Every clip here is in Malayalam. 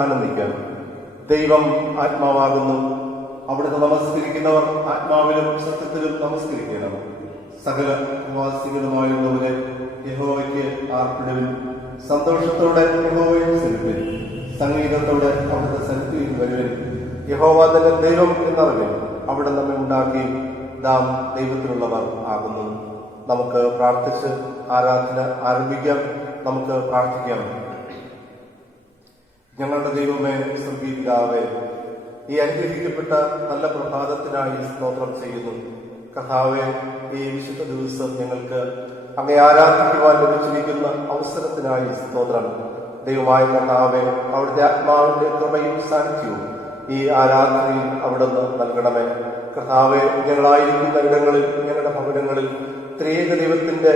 ആനന്ദിക്കാം. ദൈവം ആത്മാവാകുന്നു. അവിടുന്ന് നമസ്കരിക്കുന്നവർ ആത്മാവിലും സത്യത്തിലും നമസ്കരിക്കണം. സകല നിവാസികളുമായുള്ളവരെ യഹോവയ്ക്ക് ആർപ്പിടുവിൻ. സന്തോഷത്തോടെ യഹോവയെ സേവിപ്പിൻ. സംഗീതത്തോടെ അവിടുത്തെ സന്നിധിയിൽ വരുവിൻ. യഹോവ തന്നെ ദൈവം എന്നറിവിൻ. അവിടെ നമ്മെ ഉണ്ടാക്കി നാം ദൈവത്തിലുള്ളവർ ആകുന്നു. നമുക്ക് പ്രാർത്ഥിച്ച് ആരാധന ആരംഭിക്കാം. നമുക്ക് പ്രാർത്ഥിക്കാം. ഞങ്ങളുടെ ദൈവമേ, സ്വർഗീയ പിതാവേ, ഈ അനുഗ്രഹിക്കപ്പെട്ട നല്ല പ്രഭാതത്തിനായി സ്തോത്രം ചെയ്യുന്നു. കർത്താവേ, ഈ വിശുദ്ധ ദിവസം ഞങ്ങൾക്ക് അങ്ങേ ആരാധിക്കുവാൻ ലഭിച്ചിരിക്കുന്ന അവസരത്തിനായി സ്തോത്രം. ദൈവമായ കർത്താവേ, അവിടുത്തെ ആത്മാവിന്റെ കൃപയും സാന്നിധ്യവും ഈ ആരാധനയിൽ അവിടുന്ന് നൽകണമേ. കർത്താവേ, ഞങ്ങളായിരിക്കുന്ന ഇടങ്ങളിൽ, ഞങ്ങളുടെ ഭവനങ്ങളിൽ ത്രിയേക ദൈവത്തിന്റെ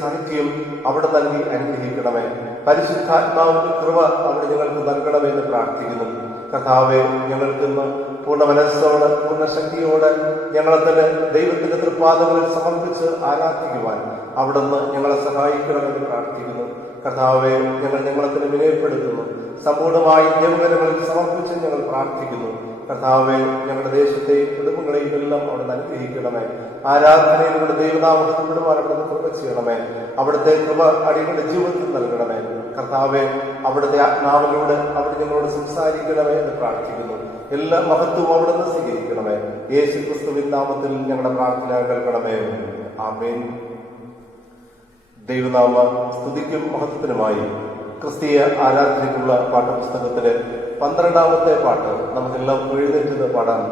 സാന്നിധ്യം അവിടെ നൽകി അനുഗ്രഹിക്കണമേ. പരിശുദ്ധാത്മാവിന്റെ കൃപ അവിടെ ഞങ്ങൾക്ക് നൽകണമെന്ന് പ്രാർത്ഥിക്കുന്നു. കർത്താവെ, ഞങ്ങൾക്കിന്ന് പൂർണ്ണ മനസ്സോടെ പൂർണ്ണ ശക്തിയോടെ ഞങ്ങളെ തന്നെ ദൈവത്തിന്റെ തൃപ്പാദങ്ങളിൽ സമർപ്പിച്ച് ആരാധിക്കുവാൻ അവിടുന്ന് ഞങ്ങളെ സഹായിക്കണമെന്ന് പ്രാർത്ഥിക്കുന്നു. കർത്താവെ, ഞങ്ങളെ തന്നെ വിനയപ്പെടുത്തുന്നു. സമ്പൂർണമായി ദൈവകരങ്ങളിൽ സമർപ്പിച്ച് ഞങ്ങൾ പ്രാർത്ഥിക്കുന്നു. കർത്താവെ, ഞങ്ങളുടെ ദേശത്തെയും കുടുംബങ്ങളെയും എല്ലാം അവിടുന്ന് അനുഗ്രഹിക്കണമേ. ആരാധനയിലൂടെ ദൈവനാമപ്പെടുവാൻ അവിടുന്ന് കൃപ ചെയ്യണമേ. അവിടുത്തെ കൃപ അടികളുടെ ജീവിതത്തിൽ നൽകണമേ. കർത്താവെ, അവിടുത്തെ ആത്മാവിലൂടെ അവിടെ ഞങ്ങളോട് സംസാരിക്കണമേ എന്ന് പ്രാർത്ഥിക്കുന്നു. എല്ലാ മഹത്വവും അവിടുന്ന് സ്വീകരിക്കണമേ. യേശു ക്രിസ്തുവിൻ നാമത്തിൽ ഞങ്ങളുടെ പ്രാർത്ഥന കേൾക്കണമേ. ആമേൻ. ദൈവനാമ സ്തുതിക്കും മഹത്വത്തിനുമായി ക്രിസ്തീയ ആരാധനയ്ക്കുള്ള പാഠപുസ്തകത്തിലെ 12ാമത്തെ പാട്ട് നമുക്കെല്ലാം എഴുന്നേറ്റ് പാടാം.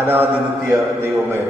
അനാദിനിത്യ ദൈവമേ.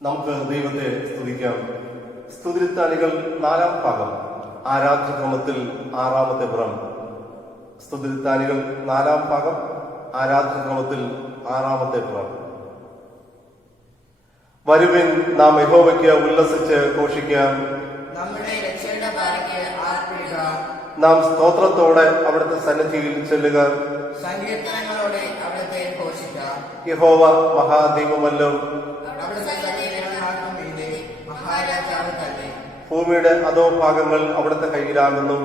നമുക്ക് ദൈവത്തെ സ്തുതിക്കാം. സ്തുതിത്താലികൾ 4ാം ഭാഗം, ആരാധനക്രമത്തിൽ 6ാമത്തെ പുറം. സ്തുതിത്താലികൾ 4ാം ഭാഗം, ആരാധനക്രമത്തിൽ 6ാമത്തെ പുറം. വരുവിൻ, നാം യഹോവയ്ക്ക് ഉല്ലസിച്ച് ഘോഷിക്കാം. നാം സ്തോത്രത്തോടെ അവിടുത്തെ സന്നിധിയിൽ ചെല്ലുക. സങ്കീർത്തനങ്ങളോടെ അവിടുത്തെ ഘോഷിക്കാം. യഹോവ മഹാദൈവമല്ലോ, ഭൂമിയുടെ അധോഭാഗങ്ങൾ അവിടുത്തെ കയ്യിലാകുന്നു.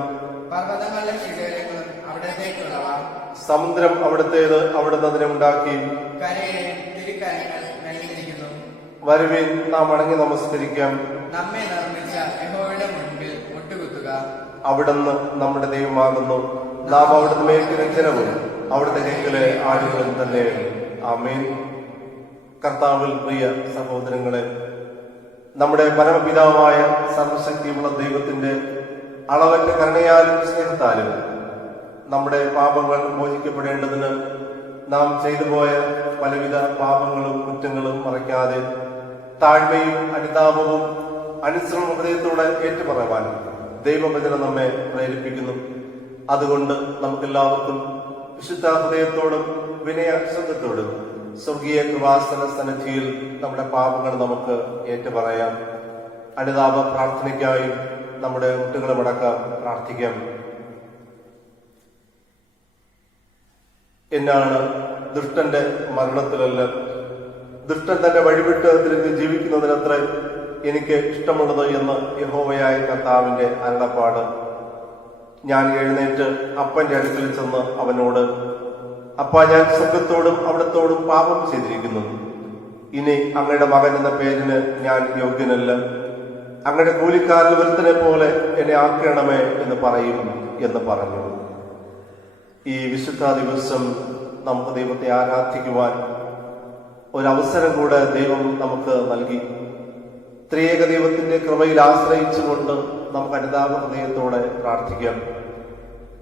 പർവ്വതങ്ങളുടെ ശിഖരങ്ങളും അവിടത്തേക്കുള്ളവ. സമുദ്രം അവിടുത്തേത്, അവിടുന്ന് അതിനെ ഉണ്ടാക്കി. കരയിൽ തിരുക്കരങ്ങൾ നൽകിയിരിക്കുന്നു. വരുവിൻ, നാം വണങ്ങി നമസ്കരിക്കാം. നമ്മെ നിർമ്മിച്ച യഹോവയുടെ മുൻപിൽ മുട്ടുകുത്തുക. അവിടുന്ന് നമ്മുടെ ദൈവമാകുന്നു. നാം അവിടുന്ന് മേൽക്കുന്ന ജനവും അവിടുത്തെ കൈകളെ ആടുകളും തന്നെ. ആമേൻ. കർത്താവിൽ പ്രിയ സഹോദരങ്ങളെ, നമ്മുടെ പരമപിതാവായ സർവശക്തിയുള്ള ദൈവത്തിന്റെ അളവറ്റ കരുണയാലും സ്നേഹത്താലും നമ്മുടെ പാപങ്ങൾ മോചിക്കപ്പെടേണ്ടതിന് നാം ചെയ്തു പോയ പലവിധ പാപങ്ങളും കുറ്റങ്ങളും മറയ്ക്കാതെ താഴ്മയും അനുതാപവും അനുസരണ ഹൃദയത്തോടെ ഏറ്റുപറയാൻ ദൈവവചനം നമ്മെ പ്രേരിപ്പിക്കുന്നു. അതുകൊണ്ട് നമുക്കെല്ലാവർക്കും വിശുദ്ധ ഹൃദയത്തോടും വിനയശ്രദ്ധത്തോടും സ്വർഗീയ കൃപാസന സന്നിധിയിൽ നമ്മുടെ പാപങ്ങൾ നമുക്ക് ഏറ്റുപറയാം. അനുതാപ പ്രാർത്ഥനയ്ക്കായി നമ്മുടെ മുട്ടുകളുമടക്കാം പ്രാർത്ഥിക്കാം. എന്നാണ് ദുഷ്ടന്റെ മരണത്തിലല്ല, ദുഷ്ടൻ തന്റെ വഴിവിട്ട് തിരിഞ്ഞ് ജീവിക്കുന്നതിനത്ര എനിക്ക് ഇഷ്ടമുള്ളത് എന്ന് യഹോവയായ കർത്താവിന്റെ അരുളപ്പാട്. ഞാൻ എഴുന്നേറ്റ് അപ്പന്റെ അടുക്കൽ ചെന്ന് അവനോട്, അപ്പാ, ഞാൻ സ്വർഗത്തോടും അവിടത്തോടും പാപം ചെയ്തിരിക്കുന്നു. ഇനി അങ്ങയുടെ മകൻ എന്ന പേരിന് ഞാൻ യോഗ്യനല്ല. അങ്ങയുടെ കൂലിക്കാരിൽ ഒരുത്തനെ പോലെ എന്നെ ആക്കണമേ എന്ന് പറയും എന്ന് പറഞ്ഞു. ഈ വിശുദ്ധ ദിവസം നമുക്ക് ദൈവത്തെ ആരാധിക്കുവാൻ ഒരവസരം കൂടെ ദൈവം നമുക്ക് നൽകി. ത്രിയേക ദൈവത്തിന്റെ കൃപയിൽ ആശ്രയിച്ചുകൊണ്ട് നമുക്ക് അനുതാപ ഹൃദയത്തോടെ പ്രാർത്ഥിക്കാം.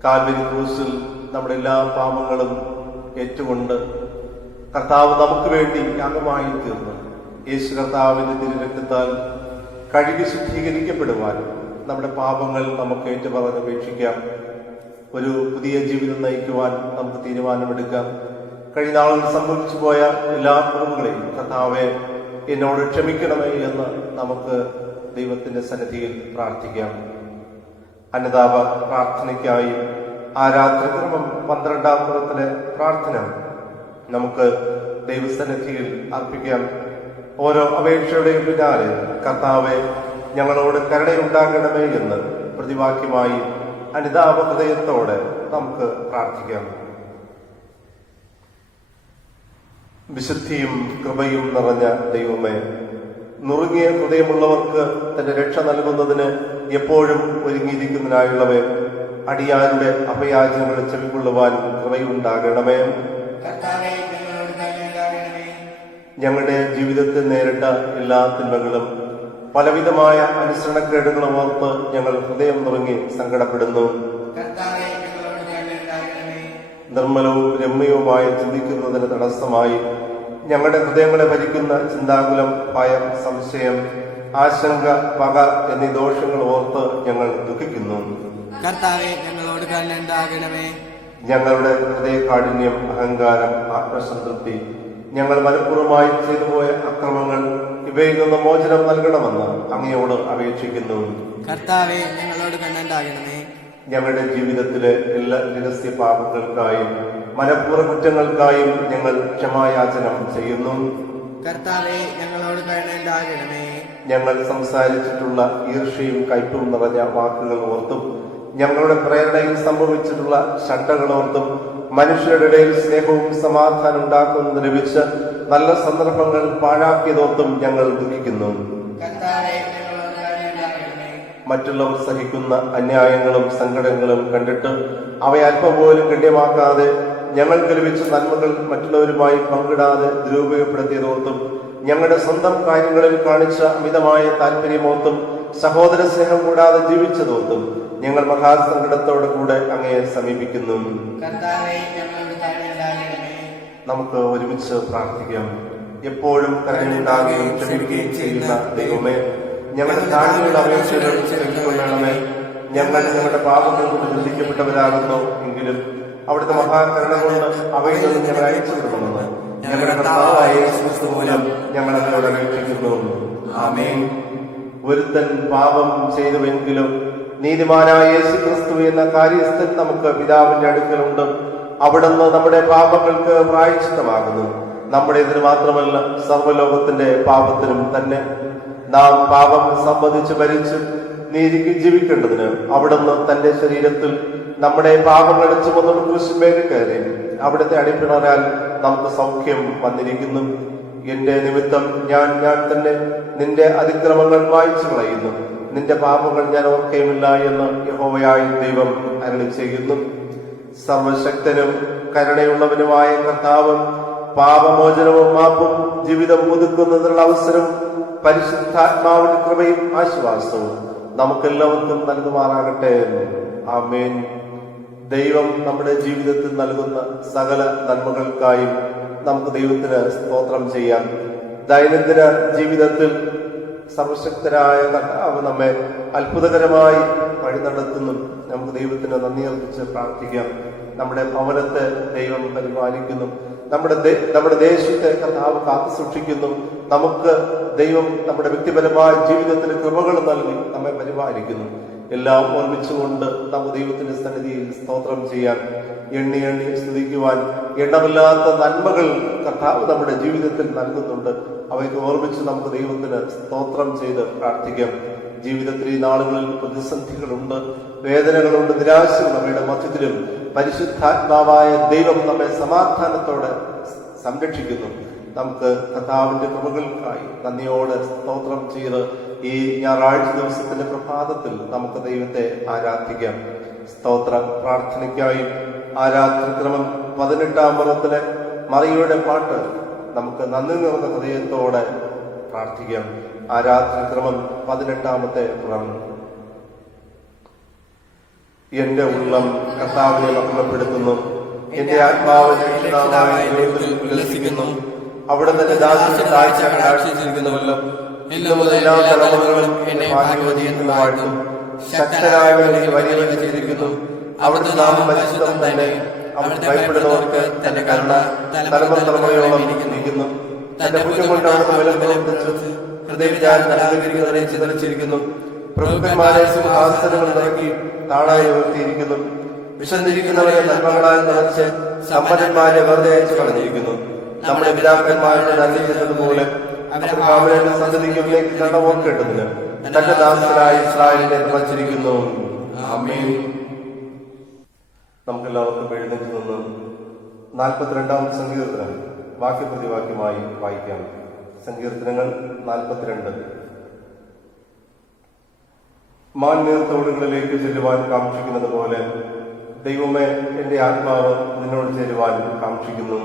കാൽവരി ക്രൂസിൽ നമ്മുടെ എല്ലാ പാപങ്ങളും ഏറ്റുകൊണ്ട് കർത്താവ് നമുക്ക് വേണ്ടി യാഗമായി തീർന്നു. യേശു കർത്താവിന്റെ തിരുരക്തത്താൽ കഴുകി ശുദ്ധീകരിക്കപ്പെടുവാൻ നമ്മുടെ പാപങ്ങൾ നമുക്ക് ഏറ്റുപറഞ്ഞ് ഉപേക്ഷിക്കാം. ഒരു പുതിയ ജീവിതം നയിക്കുവാൻ നമുക്ക് തീരുമാനമെടുക്കാം. കഴിഞ്ഞ നാളുകൾ സംഭവിച്ചു പോയ എല്ലാ കുറവുകളെയും കർത്താവെ എന്നോട് ക്ഷമിക്കണമേ എന്ന് നമുക്ക് ദൈവത്തിന്റെ സന്നിധിയിൽ പ്രാർത്ഥിക്കാം. അനുതാപ പ്രാർത്ഥനയ്ക്കായി ആ രാത്രിക്രമം 12-ാം പുറത്തിലെ പ്രാർത്ഥന നമുക്ക് ദൈവസന്നിധിയിൽ അർപ്പിക്കാം. ഓരോ അപേക്ഷയുടെയും പിന്നാലെ കർത്താവെ ഞങ്ങളോട് കരുണയുണ്ടാകണമേ എന്ന് പ്രതിവാക്യമായി അനുതാപ ഹൃദയത്തോടെ നമുക്ക് പ്രാർത്ഥിക്കാം. വിശുദ്ധിയും കൃപയും നിറഞ്ഞ ദൈവമേ, നുറുങ്ങിയ ഹൃദയമുള്ളവർക്ക് തന്റെ രക്ഷ നൽകുന്നതിന് എപ്പോഴും ഒരുങ്ങിയിരിക്കുന്നതിനായുള്ളവേ, അടിയാരുടെ അപയാചനങ്ങൾ ചെവിക്കൊള്ളുവാൻ കൃപയുണ്ടാകണമേ. ഞങ്ങളുടെ ജീവിതത്തിൽ നേരിട്ട എല്ലാ തിന്മകളും പലവിധമായ അനുസരണക്കേടുകളും ഓർത്ത് ഞങ്ങൾ ഹൃദയം നുറുങ്ങി സങ്കടപ്പെടുന്നു. നിർമ്മലവും രമ്യവുമായി ചിന്തിക്കുന്നതിന് തടസ്സമായി ഞങ്ങളുടെ ഹൃദയങ്ങളെ ഭരിക്കുന്ന ചിന്താകുലം, ഭയം, സംശയം, ആശങ്ക, പക എന്നീ ദോഷങ്ങൾ ഓർത്ത് ഞങ്ങൾ ദുഃഖിക്കുന്നു. ഞങ്ങളോട് കരുണയുണ്ടാകണമേ. ഞങ്ങളുടെ ഹൃദയകാഠിന്യം, അഹങ്കാരം, ആത്മസംതൃപ്തി, ഞങ്ങൾ മനഃപൂർവ്വമായി ചെയ്തുപോയ അക്രമങ്ങൾ ഇവയിൽ നിന്ന് മോചനം നൽകണമെന്ന് അങ്ങയോട് അപേക്ഷിക്കുന്നു. ഞങ്ങളോട് കരുണയുണ്ടാകണമേ. ഞങ്ങളുടെ ജീവിതത്തിലെ എല്ലാ രഹസ്യ പാപങ്ങൾക്കായും മനഃപൂർവ്വ കുറ്റങ്ങൾക്കായും ഞങ്ങൾ ക്ഷമായാചനം ചെയ്യുന്നു. ഞങ്ങളോട് കരുണയുണ്ടാകണമേ. ഞങ്ങൾ സംസാരിച്ചിട്ടുള്ള ഈർഷ്യയും കയ്പും നിറഞ്ഞ വാക്കുകൾ ഓർത്തും ഞങ്ങളുടെ പ്രേരണയിൽ സംഭവിച്ചിട്ടുള്ള ശണ്ഠകളോർത്തും മനുഷ്യരുടെ ഇടയിൽ സ്നേഹവും സമാധാനം ഉണ്ടാക്കുന്നതിന് ലഭിച്ച നല്ല സന്ദർഭങ്ങൾ പാഴാക്കിയതോർത്തും ഞങ്ങൾ ദുഃഖിക്കുന്നു. മറ്റുള്ളവർ സഹിക്കുന്ന അന്യായങ്ങളും സങ്കടങ്ങളും കണ്ടിട്ട് അവയെ അല്പം പോലും ഗണ്യമാക്കാതെ ഞങ്ങൾക്ക് ലഭിച്ച നന്മകൾ മറ്റുള്ളവരുമായി പങ്കിടാതെ ദുരുപയോഗപ്പെടുത്തിയതോർത്തും ഞങ്ങളുടെ സ്വന്തം കാര്യങ്ങളിൽ കാണിച്ച അമിതമായ താല്പര്യമോർത്തും സഹോദര സ്നേഹം കൂടാതെ ജീവിച്ചതോർത്തും ഞങ്ങൾ മഹാസങ്കടത്തോടെ കൂടെ അങ്ങയെ സമീപിക്കുന്നു. നമുക്ക് ഒരുമിച്ച് പ്രാർത്ഥിക്കാം. എപ്പോഴും കരുണയുണ്ടാകുകയും ക്ഷമിക്കുകയും ചെയ്യുന്ന ദൈവമേ, ഞങ്ങളുടെ താഴ്മയുടെ അപേക്ഷകൾ ചെവിക്കൊള്ളണമേ. ഞങ്ങൾ ഞങ്ങളുടെ പാപങ്ങൾ കൊണ്ട് ബന്ധിക്കപ്പെട്ടവരാകുന്നു എങ്കിലും അവിടുത്തെ മഹാകരുണ കൊണ്ട് അവയിൽ നിന്ന് ഞങ്ങൾ അയച്ചുവിടണമെന്ന് ഞങ്ങളുടെ കർത്താവായ യേശുക്രിസ്തു മൂലം ഞങ്ങൾ അങ്ങയോട് അപേക്ഷിക്കുന്നു. ആമേൻ. ഒരുത്തൻ പാപം ചെയ്തുവെങ്കിലും നീതിമാനായ യേശുക്രിസ്തു എന്ന കാര്യസ്ഥൻ നമുക്ക് പിതാവിന്റെ അടുക്കലുണ്ട്. അവിടുന്ന് നമ്മുടെ പാപങ്ങൾക്ക് പ്രായശ്ചിത്തമാകുന്നു. നമ്മുടെ ഇതിന് മാത്രമല്ല, സർവ്വലോകത്തിന്റെ പാപത്തിനും തന്നെ. നാം പാപം സംബന്ധിച്ച് ഭരിച്ച് നീതിക്ക് ജീവിക്കേണ്ടതിന് അവിടുന്ന് തന്റെ ശരീരത്തിൽ നമ്മുടെ പാപങ്ങൾ ചുമന്ന ക്രൂശിന്മേൽ കയറി അവിടുത്തെ അടിപ്പിണരാൽ നമുക്ക് സൗഖ്യം വന്നിരിക്കുന്നു. എന്റെ നിമിത്തം ഞാൻ തന്നെ നിന്റെ അതിക്രമങ്ങൾ മായ്ച്ചു കളയുന്നു, നിന്റെ പാപങ്ങൾ ഞാൻ ഓർക്കുകയുമില്ല എന്ന് യഹോവയായ ദൈവം അരുളി ചെയ്യുന്നു. സർവശക്തനും കരുണയുള്ളവനുമായ കർത്താവ് പാപമോചനവും മാപ്പും ജീവിതം പുതുക്കുന്നതിനുള്ള അവസരവും പരിശുദ്ധാത്മാവിന്റെ കൃപയും ആശ്വാസവും നമുക്കെല്ലാവർക്കും നൽകുമാറാകട്ടെ. ആമേൻ. ദൈവം നമ്മുടെ ജീവിതത്തിൽ നൽകുന്ന സകല നന്മകൾക്കായും നമുക്ക് ദൈവത്തിന് സ്തോത്രം ചെയ്യാം. ദൈനംദിന ജീവിതത്തിൽ സർവശക്തരായ കർത്താവ് നമ്മെ അത്ഭുതകരമായി വഴി നടത്തുന്നു. നമുക്ക് ദൈവത്തിന് നന്ദി അർപ്പിച്ച് പ്രാർത്ഥിക്കാം. നമ്മുടെ ഭവനത്തെ ദൈവം പരിപാലിക്കുന്നു, നമ്മുടെ ദേശത്തെ കർത്താവ് കാത്തു സൂക്ഷിക്കുന്നു. നമുക്ക് ദൈവം നമ്മുടെ വ്യക്തിപരമായ ജീവിതത്തിൽ കൃപകൾ നൽകി നമ്മെ പരിപാലിക്കുന്നു. എല്ലാം ഓർമ്മിച്ചുകൊണ്ട് നമുക്ക് ദൈവത്തിന്റെ സന്നിധിയിൽ സ്തോത്രം ചെയ്യാൻ, എണ്ണി സ്തുതിക്കുവാൻ എണ്ണമില്ലാത്ത നന്മകൾ കർത്താവ് നമ്മുടെ ജീവിതത്തിൽ നൽകുന്നുണ്ട്. അവയ്ക്ക് ഓർമ്മിച്ച് നമുക്ക് ദൈവത്തിന് സ്തോത്രം ചെയ്ത് പ്രാർത്ഥിക്കാം. ജീവിതത്തിൽ ഈ നാളുകളിൽ പ്രതിസന്ധികളുണ്ട്, വേദനകളുണ്ട്, നിരാശകൾ നമ്മുടെ മധ്യത്തിലും പരിശുദ്ധാത്മാവായ ദൈവം നമ്മെ സമാധാനത്തോടെ സംരക്ഷിക്കുന്നു. നമുക്ക് കർത്താവിന്റെ കൃപകൾക്കായി നന്ദിയോടെ സ്തോത്രം ചെയ്ത് ഈ ഞായറാഴ്ച ദിവസത്തിന്റെ പ്രഭാതത്തിൽ നമുക്ക് ദൈവത്തെ ആരാധിക്കാം. സ്തോത്ര പ്രാർത്ഥനയ്ക്കായി ആരാധനക്രമം 18-ാം പുറത്തിലെ മറിയയുടെ പാട്ട് നമുക്ക് നന്ദി നിറഞ്ഞ ഹൃദയത്തോടെ പ്രാർത്ഥിക്കാം. ആരാധനക്രമം 18-ാമത്തെ പുറം. എന്റെ ഉള്ളം കർത്താവിനെ മഹിമപ്പെടുത്തുന്നു, എന്റെ ആത്മാവ് ഉല്ലസിക്കുന്നു. അവിടെ തന്നെ ദാസന്റെ താഴ്ച കടാക്ഷിച്ചിരിക്കുന്നുവല്ലോ. ഇന്നു മുതൽ എല്ലാ തലമുറകളും എന്നെ ഭാഗ്യവതി എന്ന് വാഴ്ത്തും. ശക്തനായവൻ എനിക്ക് വലിയവൻ ചെയ്തിരിക്കുന്നു, അവിടുത്തെ നാമം പരിശുദ്ധം തന്നെ. അവിടെ ഭയപ്പെടുന്നവർക്ക് തന്റെ കരുണ തലമുറയോളം ഇരിക്കുന്നു. തന്റെ ഭുജം കൊണ്ട് അവിടുത്തെ ബലം പ്രവർത്തിച്ചു ഹൃദയവിചാരം അലങ്കരിക്കുന്നവരെ ചിതറിച്ചിരിക്കുന്നു. പ്രഭുക്കന്മാരെ സിംഹാസനങ്ങൾ നിറക്കി താഴായി ഉയർത്തിയിരിക്കുന്നു. വിശന്നിരിക്കുന്നവരെ നന്മകളാൽ നിറച്ച് സമ്പന്നന്മാരെ വെറുതെ അയച്ചു കളഞ്ഞിരിക്കുന്നു. നമ്മുടെ പിതാക്കന്മാരുടെ നന്ദി ചെയ്തതുപോലെ അബ്രഹാമിന്റെ സന്തതികളിലേക്ക് കണ്ട ഓർക്കേണ്ടതിന് തന്റെ ദാസനായ ഇസ്രായേലിനെ വച്ചിരിക്കുന്നു. ആമേൻ. നമുക്കെല്ലാവർക്കും എഴുന്നേറ്റ് നിന്ന് 42-ാം സങ്കീർത്തനം വാക്യപ്രതിവാക്യമായി വായിക്കാം. സങ്കീർത്തനങ്ങൾ 42. മാൻ നീർത്തോടുകളിലേക്ക് ചെല്ലുവാൻ കാക്ഷിക്കുന്നത് പോലെ ദൈവമേ, എന്റെ ആത്മാവ് നിന്നോട് ചേരുവാൻ കാക്ഷിക്കുന്നു.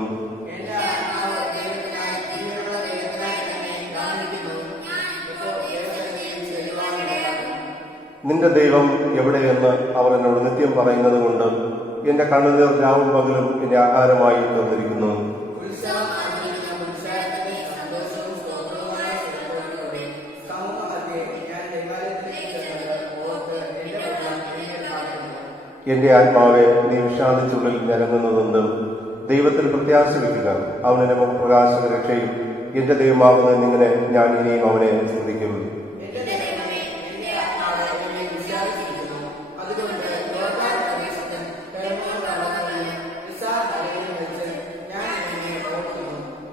നിന്റെ ദൈവം എവിടെയെന്ന് അവർ എന്നോട് നിത്യം പറയുന്നത് കൊണ്ട് എന്റെ കണ്ണുനീർ രാവും പകലും എന്റെ ആഹാരമായി തന്നിരിക്കുന്നു. എന്റെ ആത്മാവെ, നീ വിഷാദിച്ചുള്ളിൽ ഞരങ്ങുന്നതുണ്ട്. ദൈവത്തിൽ പ്രത്യാശ വയ്ക്കുക, അവന് നമുക്ക് പ്രകാശക രക്ഷയും. എന്റെ ദൈവമാകുന്ന എന്നിങ്ങനെ ഞാൻ ഇനിയും അവനെ സ്തുതിക്കും.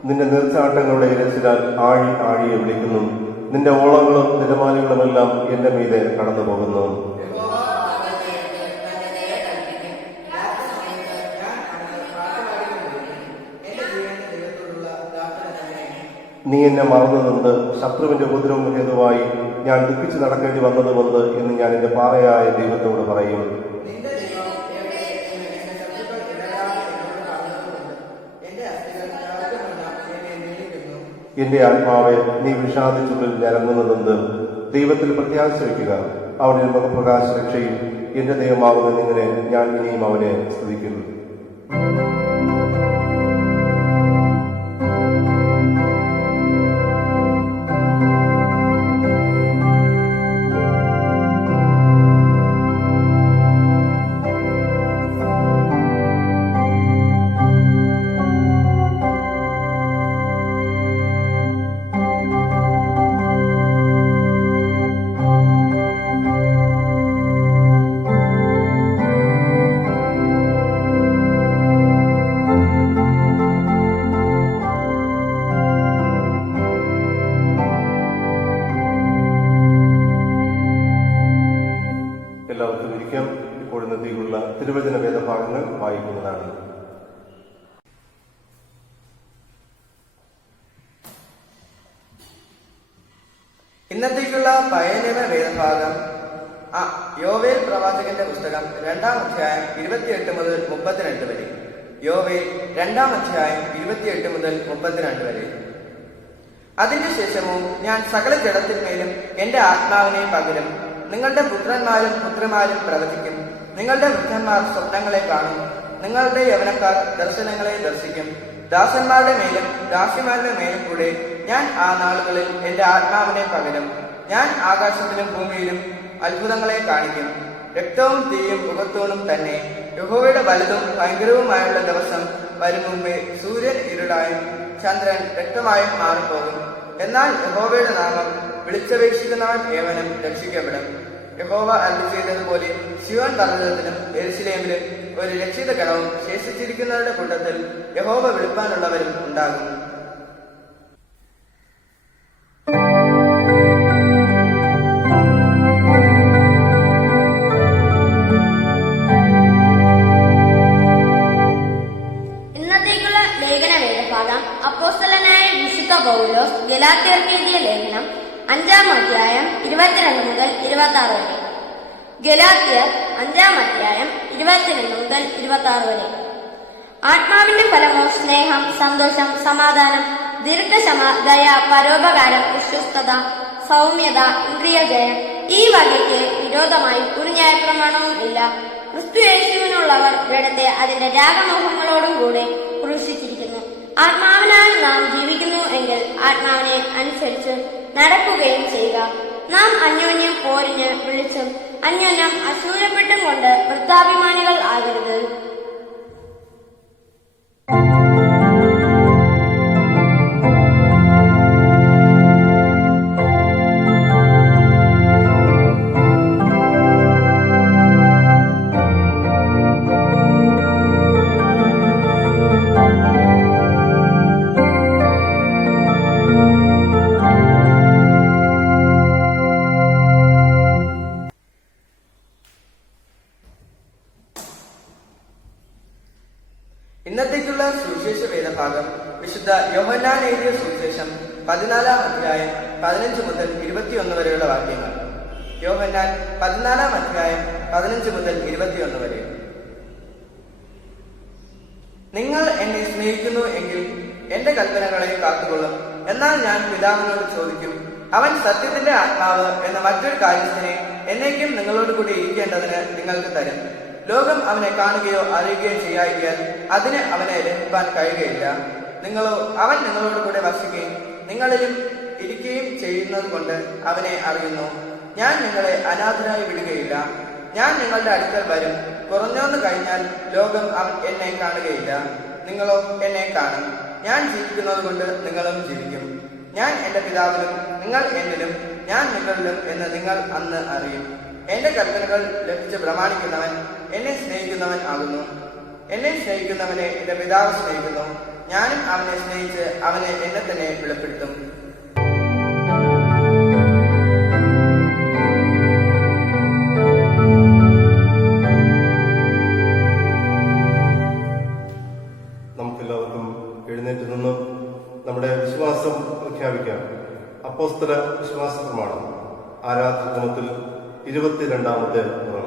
നിന്റെ നീർച്ചാട്ടങ്ങളുടെ ഇരച്ചിലാൽ ആഴിയെ വിളിക്കുന്നു. നിന്റെ ഓളങ്ങളും തിരമാലകളുമെല്ലാം എന്റെ മീതെ കടന്നു പോകുന്നു. നീ എന്നെ മറന്നതെന്ത്? ശത്രുവിന്റെ ഉപദ്രവം ഹേതുവായി ഞാൻ ദുഃഖിച്ച് നടക്കേണ്ടി വന്നതുകൊണ്ട് എന്ന് ഞാൻ എന്റെ പാറയായ ദൈവത്തോട് പറയും. എന്റെ ആത്മാവെ, നീ വിഷാദിച്ചുള്ളിൽ ഞരങ്ങുന്നതെന്ത്? ദൈവത്തിൽ പ്രത്യാശ വയ്ക്കുക, അവൻ നമുക്ക് പ്രകാശ രക്ഷയും. എന്റെ ദൈവമാകുന്ന ഇങ്ങനെ ഞാൻ ഇനിയും അവനെ സ്തുതിക്കുന്നു. എല്ലാവർക്കും ഇരിക്കാം. ഇപ്പോൾ ഇന്നത്തേക്കുള്ള തിരുവചന വേദഭാഗങ്ങൾ വായിക്കുന്നതാണ്. ഇന്നത്തേക്കുള്ള പഴയ വേദഭാഗം യോവേൽ പ്രവാചകന്റെ പുസ്തകം 2-ാം അധ്യായം 28 മുതൽ 32 വരെ. യോവേൽ 2-ാം അധ്യായം 28 മുതൽ 32 വരെ. അതിന്റെ ശേഷവും ഞാൻ സകല ജഡത്തിന്മേലും എന്റെ ആത്മാവിനെ പകരും. നിങ്ങളുടെ പുത്രന്മാരും പുത്രിമാരും പ്രവചിക്കും. നിങ്ങളുടെ വൃദ്ധന്മാർ സ്വപ്നങ്ങളെ കാണും. നിങ്ങളുടെ യൗവനക്കാർ ദർശനങ്ങളെ ദർശിക്കും. ദാസന്മാരുടെ മേലും ദാസിമാരുടെ മേലും കൂടെ ഞാൻ ആ നാളുകളിൽ എന്റെ ആത്മാവിനെ പകരും. ഞാൻ ആകാശത്തിലും ഭൂമിയിലും അത്ഭുതങ്ങളെ കാണിക്കും. രക്തവും തീയും പുകത്തൂണും തന്നെ. യഹോവയുടെ വലുതും ഭയങ്കരവുമായുള്ള ദിവസം വരും മുമ്പേ സൂര്യൻ ഇരുളായും ചന്ദ്രൻ രക്തമായും മാറിപ്പോകും. എന്നാൽ യഹോവയുടെ നാമം വിളിച്ചപേക്ഷിക്കുന്നവൻ ഏവനും രക്ഷിക്കപ്പെടും. യഹോവ അരുളി ചെയ്തതുപോലെ ശിവൻ പർവ്വതത്തിലും യെരൂശലേമിലും ഒരു രക്ഷിത ഗണവും ശേഷിച്ചിരിക്കുന്നവരുടെ കൂട്ടത്തിൽ യഹോവ വിളിപ്പാനുള്ളവരും ഉണ്ടാകും. ഇന്നത്തേക്കുള്ള ലേഖന വേദഭാഗം അപ്പോസ്തലനായ വിശുദ്ധ പൗലോസ് ഗലാത്യർക്ക് എഴുതിയ ലേഖനം 5-ാം അധ്യായം 22 മുതൽ 26 വരെ. ഗലാത്യർ 5-ാം അധ്യായം 22 മുതൽ 26 വരെ. ആത്മാവിന്റെ ഫലമോ സ്നേഹം, സന്തോഷം, സമാധാനം, ദീർഘക്ഷമ, ദയ, പരോപകാരം, വിശ്വസ്തത, സൗമ്യത, ഇന്ദ്രിയജയം. ഈ വകയ്ക്ക് വിരോധമായി ഒരു ന്യായപ്രമാണവും ഇല്ല. ക്രിസ്തു യേശുവിനുള്ളവർ ജഡത്തെ അതിന്റെ രാഗമോഹങ്ങളോടും കൂടെ ക്രൂശിച്ചിരിക്കുന്നു. ആത്മാവിനാൽ നാം ജീവിക്കുന്നു എങ്കിൽ ആത്മാവിനെ അനുസരിച്ച് നടക്കുകയും ചെയ്യുക. നാം അന്യോന്യം പോരിഞ്ഞ് വിളിച്ചും അന്യോന്യം അസൂയപ്പെട്ടും കൊണ്ട് വൃദ്ധാഭിമാനികൾ ആകരുത്. ഇന്നത്തേക്കുള്ള സുവിശേഷ വേദഭാഗം വിശുദ്ധ യോഹന്നാൻ എഴുതിയ സുവിശേഷം 14-ാം അധ്യായം 15 മുതൽ 21 വരെയുള്ള വാക്യങ്ങൾ. യോഹന്നാൻ 14-ാം അധ്യായം 15 മുതൽ 21 വരെ. നിങ്ങൾ എന്നെ സ്നേഹിക്കുന്നു എങ്കിൽ എന്റെ കൽപ്പനകളെ കാത്തുകൊള്ളും. എന്നാൽ ഞാൻ പിതാവിനോട് ചോദിക്കും, അവൻ സത്യത്തിന്റെ ആത്മാവ് എന്ന മറ്റൊരു കാര്യസ്ഥനെ എന്നേക്കും നിങ്ങളോട് കൂടി ഇരിക്കേണ്ടതിന് നിങ്ങൾക്ക് തരും. ലോകം അവനെ കാണുകയോ അറിയുകയോ ചെയ്യാതിരിക്കാൻ അതിന് അവനെ ലഭിക്കാൻ കഴിയുകയില്ല. അവൻ നിങ്ങളോട് കൂടെ വസിക്കുകയും നിങ്ങളിലും ഇരിക്കുകയും ചെയ്യുന്നത് കൊണ്ട് അവനെ അറിയുന്നു. ഞാൻ നിങ്ങളെ അനാഥരായി വിടുകയില്ല. ഞാൻ നിങ്ങളുടെ അടുക്കൽ വരും. കുറഞ്ഞോന്ന് കഴിഞ്ഞാൽ ലോകം എന്നെ കാണുകയില്ല, നിങ്ങളോ എന്നെ കാണും. ഞാൻ ജീവിക്കുന്നത് കൊണ്ട് നിങ്ങളും ജീവിക്കും. ഞാൻ എന്റെ പിതാവിലും നിങ്ങൾ എന്നിലും ഞാൻ നിങ്ങളിലും എന്ന് നിങ്ങൾ അന്ന് അറിയും. എന്റെ കൽപ്പനകൾ ലഭിച്ച് പ്രമാണിക്കുന്നവൻ എന്നെ സ്നേഹിക്കുന്നവൻ ആകുന്നു. എന്നെ സ്നേഹിക്കുന്നവനെ എന്റെ പിതാവ് സ്നേഹിക്കുന്നു. ഞാനും അവനെ സ്നേഹിച്ച് അവനെ എന്നെ തന്നെ വെളിപ്പെടുത്തും. നമുക്കെല്ലാവർക്കും എഴുന്നേറ്റ് നിന്ന് നമ്മുടെ വിശ്വാസം പ്രഖ്യാപിക്കാം. അപ്പോസ്തല വിശ്വാസ പ്രമാണം ആരാധനത്തിൽ 22-ാമത്തെ പുറം.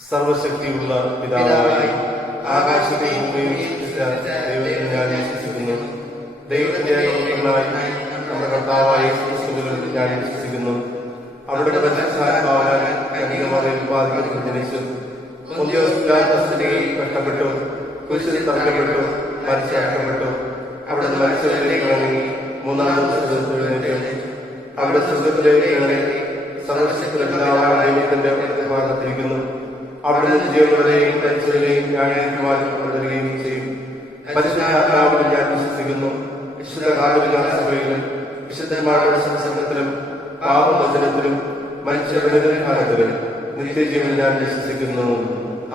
സർവശക്തിയുള്ള പിതാവായി ആകാശത്തെയും ഭൂമിയും സൃഷ്ടിച്ച ദൈവത്തിൽ ഞാൻ വിശ്വസിക്കുന്നു. ദൈവത്തിന്റെ ഏകപുത്രനായി നമ്മുടെ കർത്താവായ ക്രിസ്തുവിൽ ഞാൻ വിശ്വസിക്കുന്നു. അവിടുത്തെ പരിശുദ്ധാത്മാവിനാൽ കന്യകമാരെ ഉൽപ്പാദിക്കത്തിൽ ജനിച്ചു, പൊന്തിയോസ് പിലാത്തോസിന്റെ കഷ്ടപ്പെട്ടു, കുരിശിൽ തറക്കപ്പെട്ടു, മരിച്ചടക്കപ്പെട്ടു. അവിടുന്ന് മരിച്ചവരിലേക്ക് ഇറങ്ങി 3-ാം ദിവസം എഴുന്നേറ്റു. അവിടെ സ്വർഗ്ഗത്തിലേക്ക് കയറി സർവശക്തിയുള്ള പിതാവായ ദൈവത്തിന്റെ ഭാഗത്തിരിക്കുന്നു. അവിടുന്ന് ജീവനുള്ളവരെയും മരിച്ചവരെയും ന്യായീകരിക്കുവാനും കൊണ്ടുവരികയും ചെയ്യും. പരിശുദ്ധാത്മാവിൽ ഞാൻ വിശ്വസിക്കുന്നു. വിശുദ്ധ കാതോലിക സഭയിലും വിശുദ്ധന്മാരുടെ സംസർഗത്തിലും പാപമോചനത്തിലും മരിച്ച പുനരുദ്ധാനത്തിലും നിത്യജീവൻ ഞാൻ വിശ്വസിക്കുന്നു.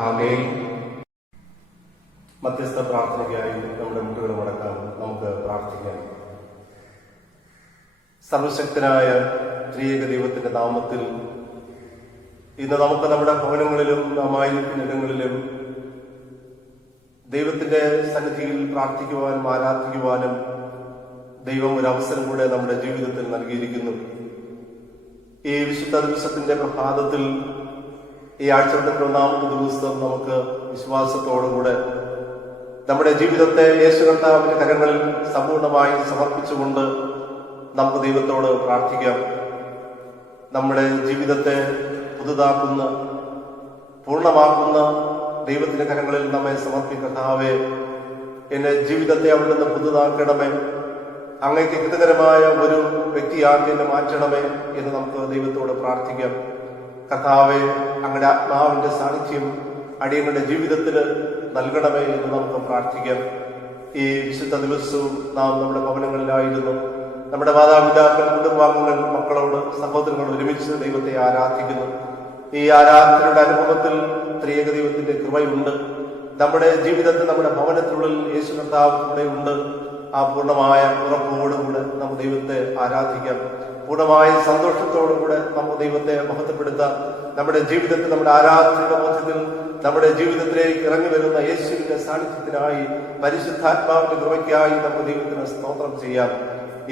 ആമേൻ. മധ്യസ്ഥ പ്രാർത്ഥനയ്ക്കായി നമ്മുടെ മുട്ടുകൾ മടക്കാം. നമുക്ക് പ്രാർത്ഥിക്കാം. സർവശക്തനായ ത്രിയേക ദൈവത്തിന്റെ നാമത്തിൽ ഇന്ന് നമുക്ക് നമ്മുടെ ഭവനങ്ങളിലും നാമായിരിക്കുന്നിടങ്ങളിലും ദൈവത്തിന്റെ സന്നിധിയിൽ പ്രാർത്ഥിക്കുവാനും ആരാധിക്കുവാനും ദൈവം ഒരു അവസരം കൂടെ നമ്മുടെ ജീവിതത്തിൽ നൽകിയിരിക്കുന്നു. ഈ വിശുദ്ധ ദിവസത്തിന്റെ പ്രഭാതത്തിൽ, ഈ ആഴ്ചവട്ടത്തിന്റെ 1-ാമത്തെ ദിവസം നമുക്ക് വിശ്വാസത്തോടുകൂടെ നമ്മുടെ ജീവിതത്തെ യേശു കർത്താവിന്റെ കരങ്ങളിൽ സമ്പൂർണമായി സമർപ്പിച്ചുകൊണ്ട് നമുക്ക് ദൈവത്തോട് പ്രാർത്ഥിക്കാം. നമ്മുടെ ജീവിതത്തെ പുതുതാക്കുന്ന, പൂർണ്ണമാക്കുന്ന ദൈവത്തിന്റെ കരങ്ങളിൽ നമ്മെ സമർപ്പിക്കർത്താവേ, എന്റെ ജീവിതത്തെ അവിടുന്ന് പുതുതാക്കണമേ, അങ്ങേക്ക് ഹിതകരമായ ഒരു വ്യക്തിയാക്കി എന്നെ മാറ്റണമേ എന്ന് നമുക്ക് ദൈവത്തോട് പ്രാർത്ഥിക്കാം. കർത്താവെ, അങ്ങയുടെ ആത്മാവിന്റെ സാന്നിധ്യം അടിയങ്ങളുടെ ജീവിതത്തിൽ നൽകണമേ എന്ന് നമുക്ക് പ്രാർത്ഥിക്കാം. ഈ വിശുദ്ധ ദിവസവും നാം നമ്മുടെ ഭവനങ്ങളിലായിരുന്നു നമ്മുടെ മാതാപിതാക്കൾ, കുടുംബാംഗങ്ങൾ, മക്കളോട്, സഹോദരങ്ങൾ ഒരുമിച്ച് ദൈവത്തെ ആരാധിക്കുന്നു. ഈ ആരാധനയുടെ അനുഭവത്തിൽ ത്രിയേക ദൈവത്തിന്റെ കൃപയുണ്ട്. നമ്മുടെ ജീവിതത്തിൽ, നമ്മുടെ ഭവനത്തിനുള്ളിൽ യേശു കർത്താവ് കൂടെയുണ്ട്. ആ പൂർണ്ണമായ ഉറപ്പോടുകൂടെ നമുക്ക് ദൈവത്തെ ആരാധിക്കാം. പൂർണ്ണമായ സന്തോഷത്തോടുകൂടെ നമുക്ക് ദൈവത്തെ മഹത്വപ്പെടുത്താം. നമ്മുടെ ജീവിതത്തിൽ, നമ്മുടെ ആരാധനയുടെ മധ്യത്തിൽ നമ്മുടെ ജീവിതത്തിലേക്ക് ഇറങ്ങി വരുന്ന യേശുവിന്റെ സാന്നിധ്യത്തിനായി, പരിശുദ്ധാത്മാവിന്റെ കൃപയ്ക്കായി നമുക്ക് ദൈവത്തിന് സ്തോത്രം ചെയ്യാം.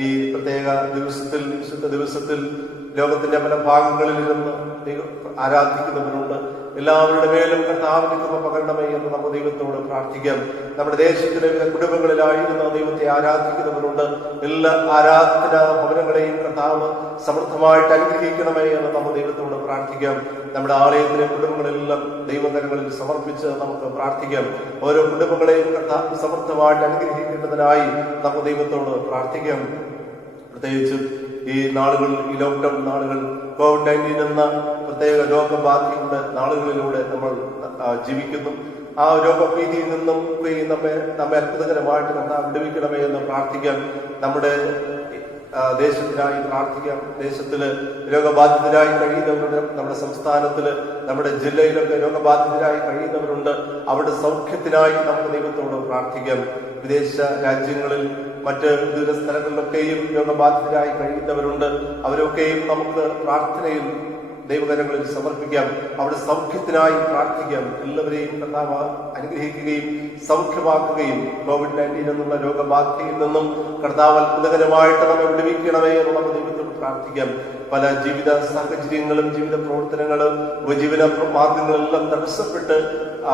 ഈ പ്രത്യേക ദിവസത്തിൽ, വിശുദ്ധ ദിവസത്തിൽ ലോകത്തിന്റെ പല ഭാഗങ്ങളിൽ ഇരുന്ന് ആരാധിക്കുന്നവരുണ്ട്. എല്ലാവരുടെ മേലും കർത്താവിന്റെ കൃപ പകരണമേ എന്ന് നമുക്ക് ദൈവത്തോട് പ്രാർത്ഥിക്കാം. നമ്മുടെ ദേശത്തിലെ വിവിധ കുടുംബങ്ങളിലായിരുന്ന ദൈവത്തെ ആരാധിക്കുന്നവരുണ്ട്. എല്ലാ ആരാധന ഭവനങ്ങളെയും കർത്താവ് സമൃദ്ധമായിട്ട് അനുഗ്രഹിക്കണമേ എന്ന് നമുക്ക് ദൈവത്തോട് പ്രാർത്ഥിക്കാം. നമ്മുടെ ആലയത്തിലെ കുടുംബങ്ങളെല്ലാം ദൈവകരങ്ങളിൽ സമർപ്പിച്ച് നമുക്ക് പ്രാർത്ഥിക്കാം. ഓരോ കുടുംബങ്ങളെയും കർത്താവ് സമൃദ്ധമായിട്ട് അനുഗ്രഹിക്കേണ്ടതിനായി നമുക്ക് ദൈവത്തോട് പ്രാർത്ഥിക്കാം. പ്രത്യേകിച്ചും ഈ നാളുകളിൽ, ഈ ലോക്ക്ഡൌൺ നാളുകൾ, COVID-19 എന്ന പ്രത്യേക രോഗബാധയുടെ നാളുകളിലൂടെ നമ്മൾ ജീവിക്കുന്നു. ആ രോഗഭീതിയിൽ നിന്നും നമ്മെ അത്ഭുതകരമായിട്ട് കർത്താവ് വിടുവിക്കണമേ എന്ന് പ്രാർത്ഥിക്കാം. നമ്മുടെ ദേശത്തിനായി പ്രാർത്ഥിക്കാം. ദേശത്തില് രോഗബാധിതരായി കഴിയുന്നവരുണ്ട്. നമ്മുടെ സംസ്ഥാനത്തില്, നമ്മുടെ ജില്ലയിലൊക്കെ രോഗബാധിതരായി കഴിയുന്നവരുണ്ട്. അവരുടെ സൗഖ്യത്തിനായി നമുക്ക് ദൈവത്തോട് പ്രാർത്ഥിക്കാം. വിദേശ രാജ്യങ്ങളിൽ, മറ്റ് വിവിധ സ്ഥലങ്ങളിലൊക്കെയും രോഗബാധിതരായി കഴിയുന്നവരുണ്ട്. അവരൊക്കെയും നമുക്ക് പ്രാർത്ഥനയിൽ ദൈവകരങ്ങളിൽ സമർപ്പിക്കാം. അവിടെ സൗഖ്യത്തിനായി പ്രാർത്ഥിക്കാം. എല്ലാവരെയും കർത്താവ് അനുഗ്രഹിക്കുകയും സൗഖ്യമാക്കുകയും COVID-19 എന്നുള്ള രോഗബാധയിൽ നിന്നും കർത്താവ് അത്ഭുതകരമായിട്ട് നമ്മെ വിടുവിക്കണമേ എന്നുള്ള ദൈവത്തോട് പ്രാർത്ഥിക്കാം. പല ജീവിത സാഹചര്യങ്ങളും, ജീവിത പ്രവർത്തനങ്ങളും, ഉപജീവന മാർഗങ്ങളെല്ലാം തടസ്സപ്പെട്ട്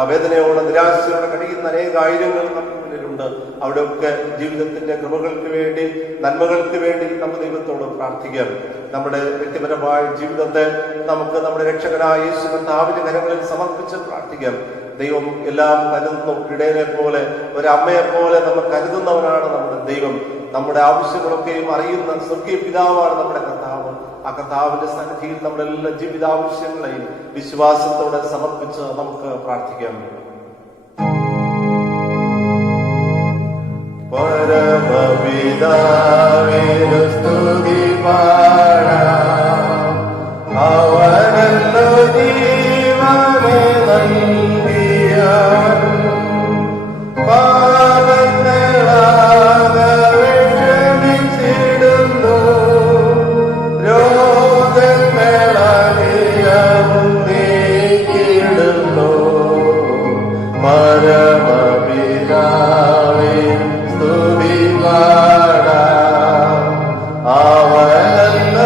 വേദനയോടെ, നിരാശയോടെ കഴിയുന്ന അനേകായിരങ്ങൾ നമുക്ക് മുന്നിലുണ്ട്. അവിടെയൊക്കെ ജീവിതത്തിന്റെ കൃപകൾക്ക് വേണ്ടി, നന്മകൾക്ക് വേണ്ടി നമുക്ക് ദൈവത്തോട് പ്രാർത്ഥിക്കാം. നമ്മുടെ വ്യക്തിപരമായ ജീവിതത്തെ നമുക്ക് നമ്മുടെ രക്ഷകനായ യേശു കർത്താവിന്റെ കരങ്ങളിൽ സമർപ്പിച്ച് പ്രാർത്ഥിക്കാം. ദൈവം എല്ലാം കരുതുന്നു. ഇടയനെ പോലെ, ഒരമ്മയെ പോലെ നമ്മൾ കരുതുന്നവനാണ് നമ്മുടെ ദൈവം. നമ്മുടെ ആവശ്യങ്ങളൊക്കെയും അറിയുന്ന സ്വർഗീയ പിതാവാണ് നമ്മുടെ കർത്താവ്. ആ കർത്താവിന്റെ സന്നിധിയിൽ നമ്മുടെ എല്ലാ ജീവിതാവശ്യങ്ങളെയും വിശ്വാസത്തോടെ സമർപ്പിച്ച് നമുക്ക് പ്രാർത്ഥിക്കാം. പരമപിതാവിനു സ്തുതി പാടാം, അവനല്ലോ ജീവനെ നൽകിയവൻ. പാപങ്ങളാകെ ക്ഷമിച്ചിടുന്നു, രോഗങ്ങളറിയവും നീക്കിടുന്നു. പരമപിതാവിൻ സ്തുതി പാടാം, അവനല്ലോ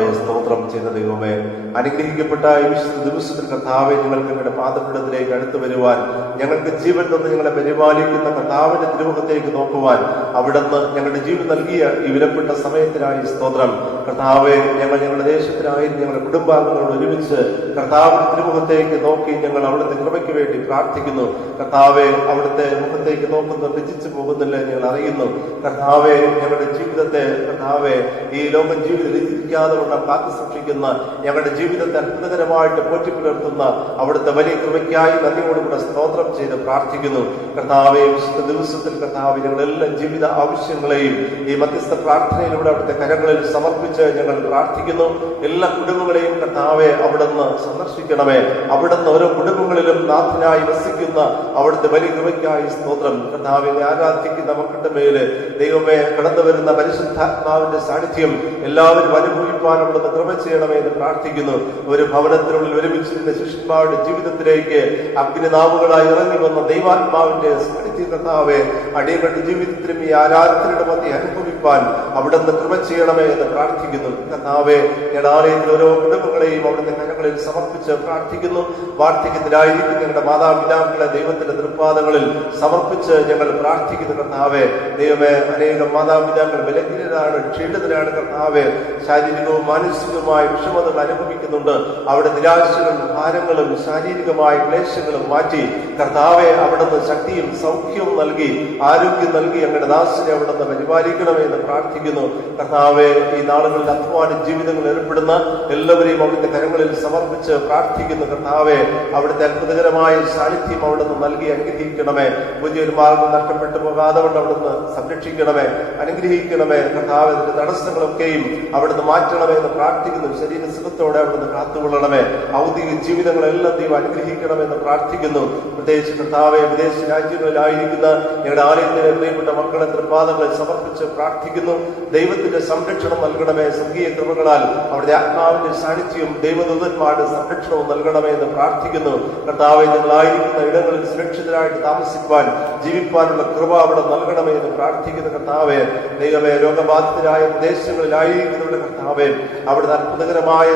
കർത്താവെ സ്തോത്രം ചെയ്ത ദൈവമേ, അനുഗ്രഹിക്കപ്പെട്ട ഈ വിശുദ്ധ ദിവസത്തിൽ കർത്താവെ ഞങ്ങൾക്ക് ഞങ്ങളുടെ പാദപീഠത്തിലേക്ക് അടുത്തു വരുവാൻ, ഞങ്ങൾക്ക് ജീവൻ തന്ന് ഞങ്ങളെ പരിപാലിക്കുന്ന കർത്താവിന്റെ തിരുമുഖത്തേക്ക് നോക്കുവാൻ അവിടുന്ന് ഞങ്ങളുടെ ജീവൻ നൽകിയ ഈ വിലപ്പെട്ട സമയത്തിനായി സ്തോത്രം. കർത്താവെ, ഞങ്ങൾ ഞങ്ങളുടെ ദേശത്തിനായി ഞങ്ങളുടെ കുടുംബാംഗങ്ങളോട് ഒരുമിച്ച് കർത്താവിന്റെ തിരുമുഖത്തേക്ക് നോക്കി ഞങ്ങൾ അവിടുത്തെ കൃപയ്ക്ക് വേണ്ടി പ്രാർത്ഥിക്കുന്നു. കർത്താവെ, അവിടുത്തെ മുഖത്തേക്ക് നോക്കുന്നത് രചിച്ചു പോകുന്നില്ല ഞങ്ങൾ അറിയുന്നു. കർത്താവെ, ഞങ്ങളുടെ ജീവിതത്തെ കർത്താവെ ഈ ലോകം ജീവിതം രചിക്കാതെ കൊണ്ടാൽ കാത്തു സൂക്ഷിക്കുന്ന, ഞങ്ങളുടെ ജീവിതത്തെ അത്ഭുതകരമായിട്ട് പോറ്റിപ്പുലർത്തുന്ന അവിടുത്തെ വലിയ കൃപയ്ക്കായി നന്ദിയോടുകൂടെ സ്തോത്രം ചെയ്ത് പ്രാർത്ഥിക്കുന്നു. കർത്താവെ, വിശുദ്ധ ദിവസത്തിൽ കർത്താവ് ഞങ്ങളെല്ലാ ജീവിത ആവശ്യങ്ങളെയും ഈ മധ്യസ്ഥ പ്രാർത്ഥനയിലൂടെ അവിടുത്തെ കരങ്ങളിൽ സമർപ്പിച്ച് ഞങ്ങൾ പ്രാർത്ഥിക്കുന്നു. എല്ലാ കുടുംബങ്ങളെയും കർത്താവെ അവിടുന്ന് സന്ദർശിക്കണമേ. അവിടുന്ന് ഓരോ കുടുംബങ്ങളിലും നാഥനായി വസിക്കുന്ന അവിടുത്തെ വലിയ കൃപയ്ക്കായി സ്തോത്രം. കർത്താവിനെ ആരാധിക്കുന്ന മക്കളുടെ മേല് ദൈവമേ കടന്നു വരുന്ന പരിശുദ്ധാത്മാവിന്റെ സാന്നിധ്യം എല്ലാവരും അനുഭവിപ്പാൻ അവിടുന്ന് കൃപ ചെയ്യണമേ എന്ന് പ്രാർത്ഥിക്കുന്നു. ഒരു ഭവനത്തിനുള്ളിൽ ഒരുമിച്ചിരുന്ന ശിഷ്യന്മാരുടെ ജീവിതത്തിലേക്ക് അഗ്നിനാവുകളായി ഇറങ്ങി വന്ന ദൈവാത്മാവിന്റെ സാന്നിധ്യം കർത്താവെ അടിയങ്ങളുടെ ജീവിതത്തിലും ഈ ആരാധനയുടെ മധ്യ അനുഭവിപ്പാൻ അവിടുന്ന് കൃപ ചെയ്യണമേ എന്ന് പ്രാർത്ഥിക്കുന്നു. കർത്താവെ, ഞങ്ങളുടെ ആലയത്തിൽ ഓരോ കുടുംബങ്ങളെയും അവിടുത്തെ കരങ്ങളിൽ സമർപ്പിച്ച് പ്രാർത്ഥിക്കുന്നു. വാർദ്ധക്യത്തിലായിരിക്കും ഞങ്ങളുടെ മാതാപിതാക്കളെ ദൈവത്തിന്റെ തൃപ്പാദങ്ങളിൽ സമർപ്പിച്ച് ഞങ്ങൾ പ്രാർത്ഥിക്കുന്നു. കർത്താവെ, ദൈവമേ, അനേകം മാതാപിതാക്കൾ ബലഹീനരാണ്, ക്ഷീണിതരാണ്. കർത്താവെ, ശാരീരികവും മാനസികവുമായ വിഷമതകൾ അനുഭവിക്കുന്നുണ്ട്. അവിടെ നിരാശകളും ഭാരങ്ങളും ശാരീരികമായ ക്ലേശങ്ങളും മാറ്റി കർത്താവെ അവിടുന്ന് ശക്തിയും സൗഖ്യവും നൽകി ആരോഗ്യം നൽകി ഞങ്ങളുടെ ദാസനെ അവിടുന്ന് പരിപാലിക്കണമേ എന്ന് പ്രാർത്ഥിക്കുന്നു. കർത്താവെ, ഈ നാളുകളിൽ അധ്വാന ജീവിതങ്ങൾ ഏർപ്പെടുന്ന എല്ലാവരെയും അവിടുത്തെ കരങ്ങളിൽ സമർപ്പിച്ച് പ്രാർത്ഥിക്കുന്നു. കർത്താവെ, അവിടുത്തെ അത്ഭുതകരമായ സാന്നിധ്യം അവിടുന്ന് നൽകി അനുഗ്രഹിക്കണമേ. പുതിയൊരു മാർഗം നഷ്ടപ്പെട്ടു പോകാതെ കൊണ്ട് അവിടുന്ന് സംരക്ഷിക്കണമേ, അനുഗ്രഹിക്കണമേ. കർത്താവ്, അതിന്റെ തടസ്സങ്ങളൊക്കെയും അവിടുന്ന് മാറ്റണമേ എന്ന് പ്രാർത്ഥിക്കുന്നു. ശരീര സുഖത്തോടെ അവിടുന്ന് കാത്തുകൊള്ളണമേ. ഔദ്യോഗിക ജീവിതങ്ങളെല്ലാം ദൈവം അനുഗ്രഹിക്കണമെന്ന് പ്രാർത്ഥിക്കുന്നു. പ്രത്യേകിച്ച് കർത്താവെ, വിദേശ രാജ്യങ്ങളിലായിരിക്കുന്ന ഞങ്ങളുടെ ആലയത്തിലെ പ്രിയപ്പെട്ട മക്കളെ തൃപ്പാദങ്ങളിൽ സമർപ്പിച്ച് പ്രാർത്ഥിക്കുന്നു. ദൈവത്തിന്റെ സംരക്ഷണം നൽകണമേ. സ്വർഗീയ കൃപകളാൽ അവിടുത്തെ ആത്മാവിന്റെ സാന്നിധ്യവും ദൈവദൂതന്മാരുടെ സംരക്ഷണവും നൽകണമേ എന്ന് പ്രാർത്ഥിക്കുന്നു. കർത്താവെ, ഞങ്ങളായിരിക്കുന്ന ഇടങ്ങളിൽ സുരക്ഷിതരായിട്ട് താമസിക്കുവാൻ ജീവിപ്പാനുള്ള കൃപ അവിടെ നൽകണമേ എന്ന് പ്രാർത്ഥിക്കുന്നു. കർത്താവെ, ദൈവമേ, രോഗബാധിതരായ പ്രദേശങ്ങളിലായിരിക്കുന്നവരുടെ കർത്താവെ അവിടുത്തെ അത്ഭുതകരമായ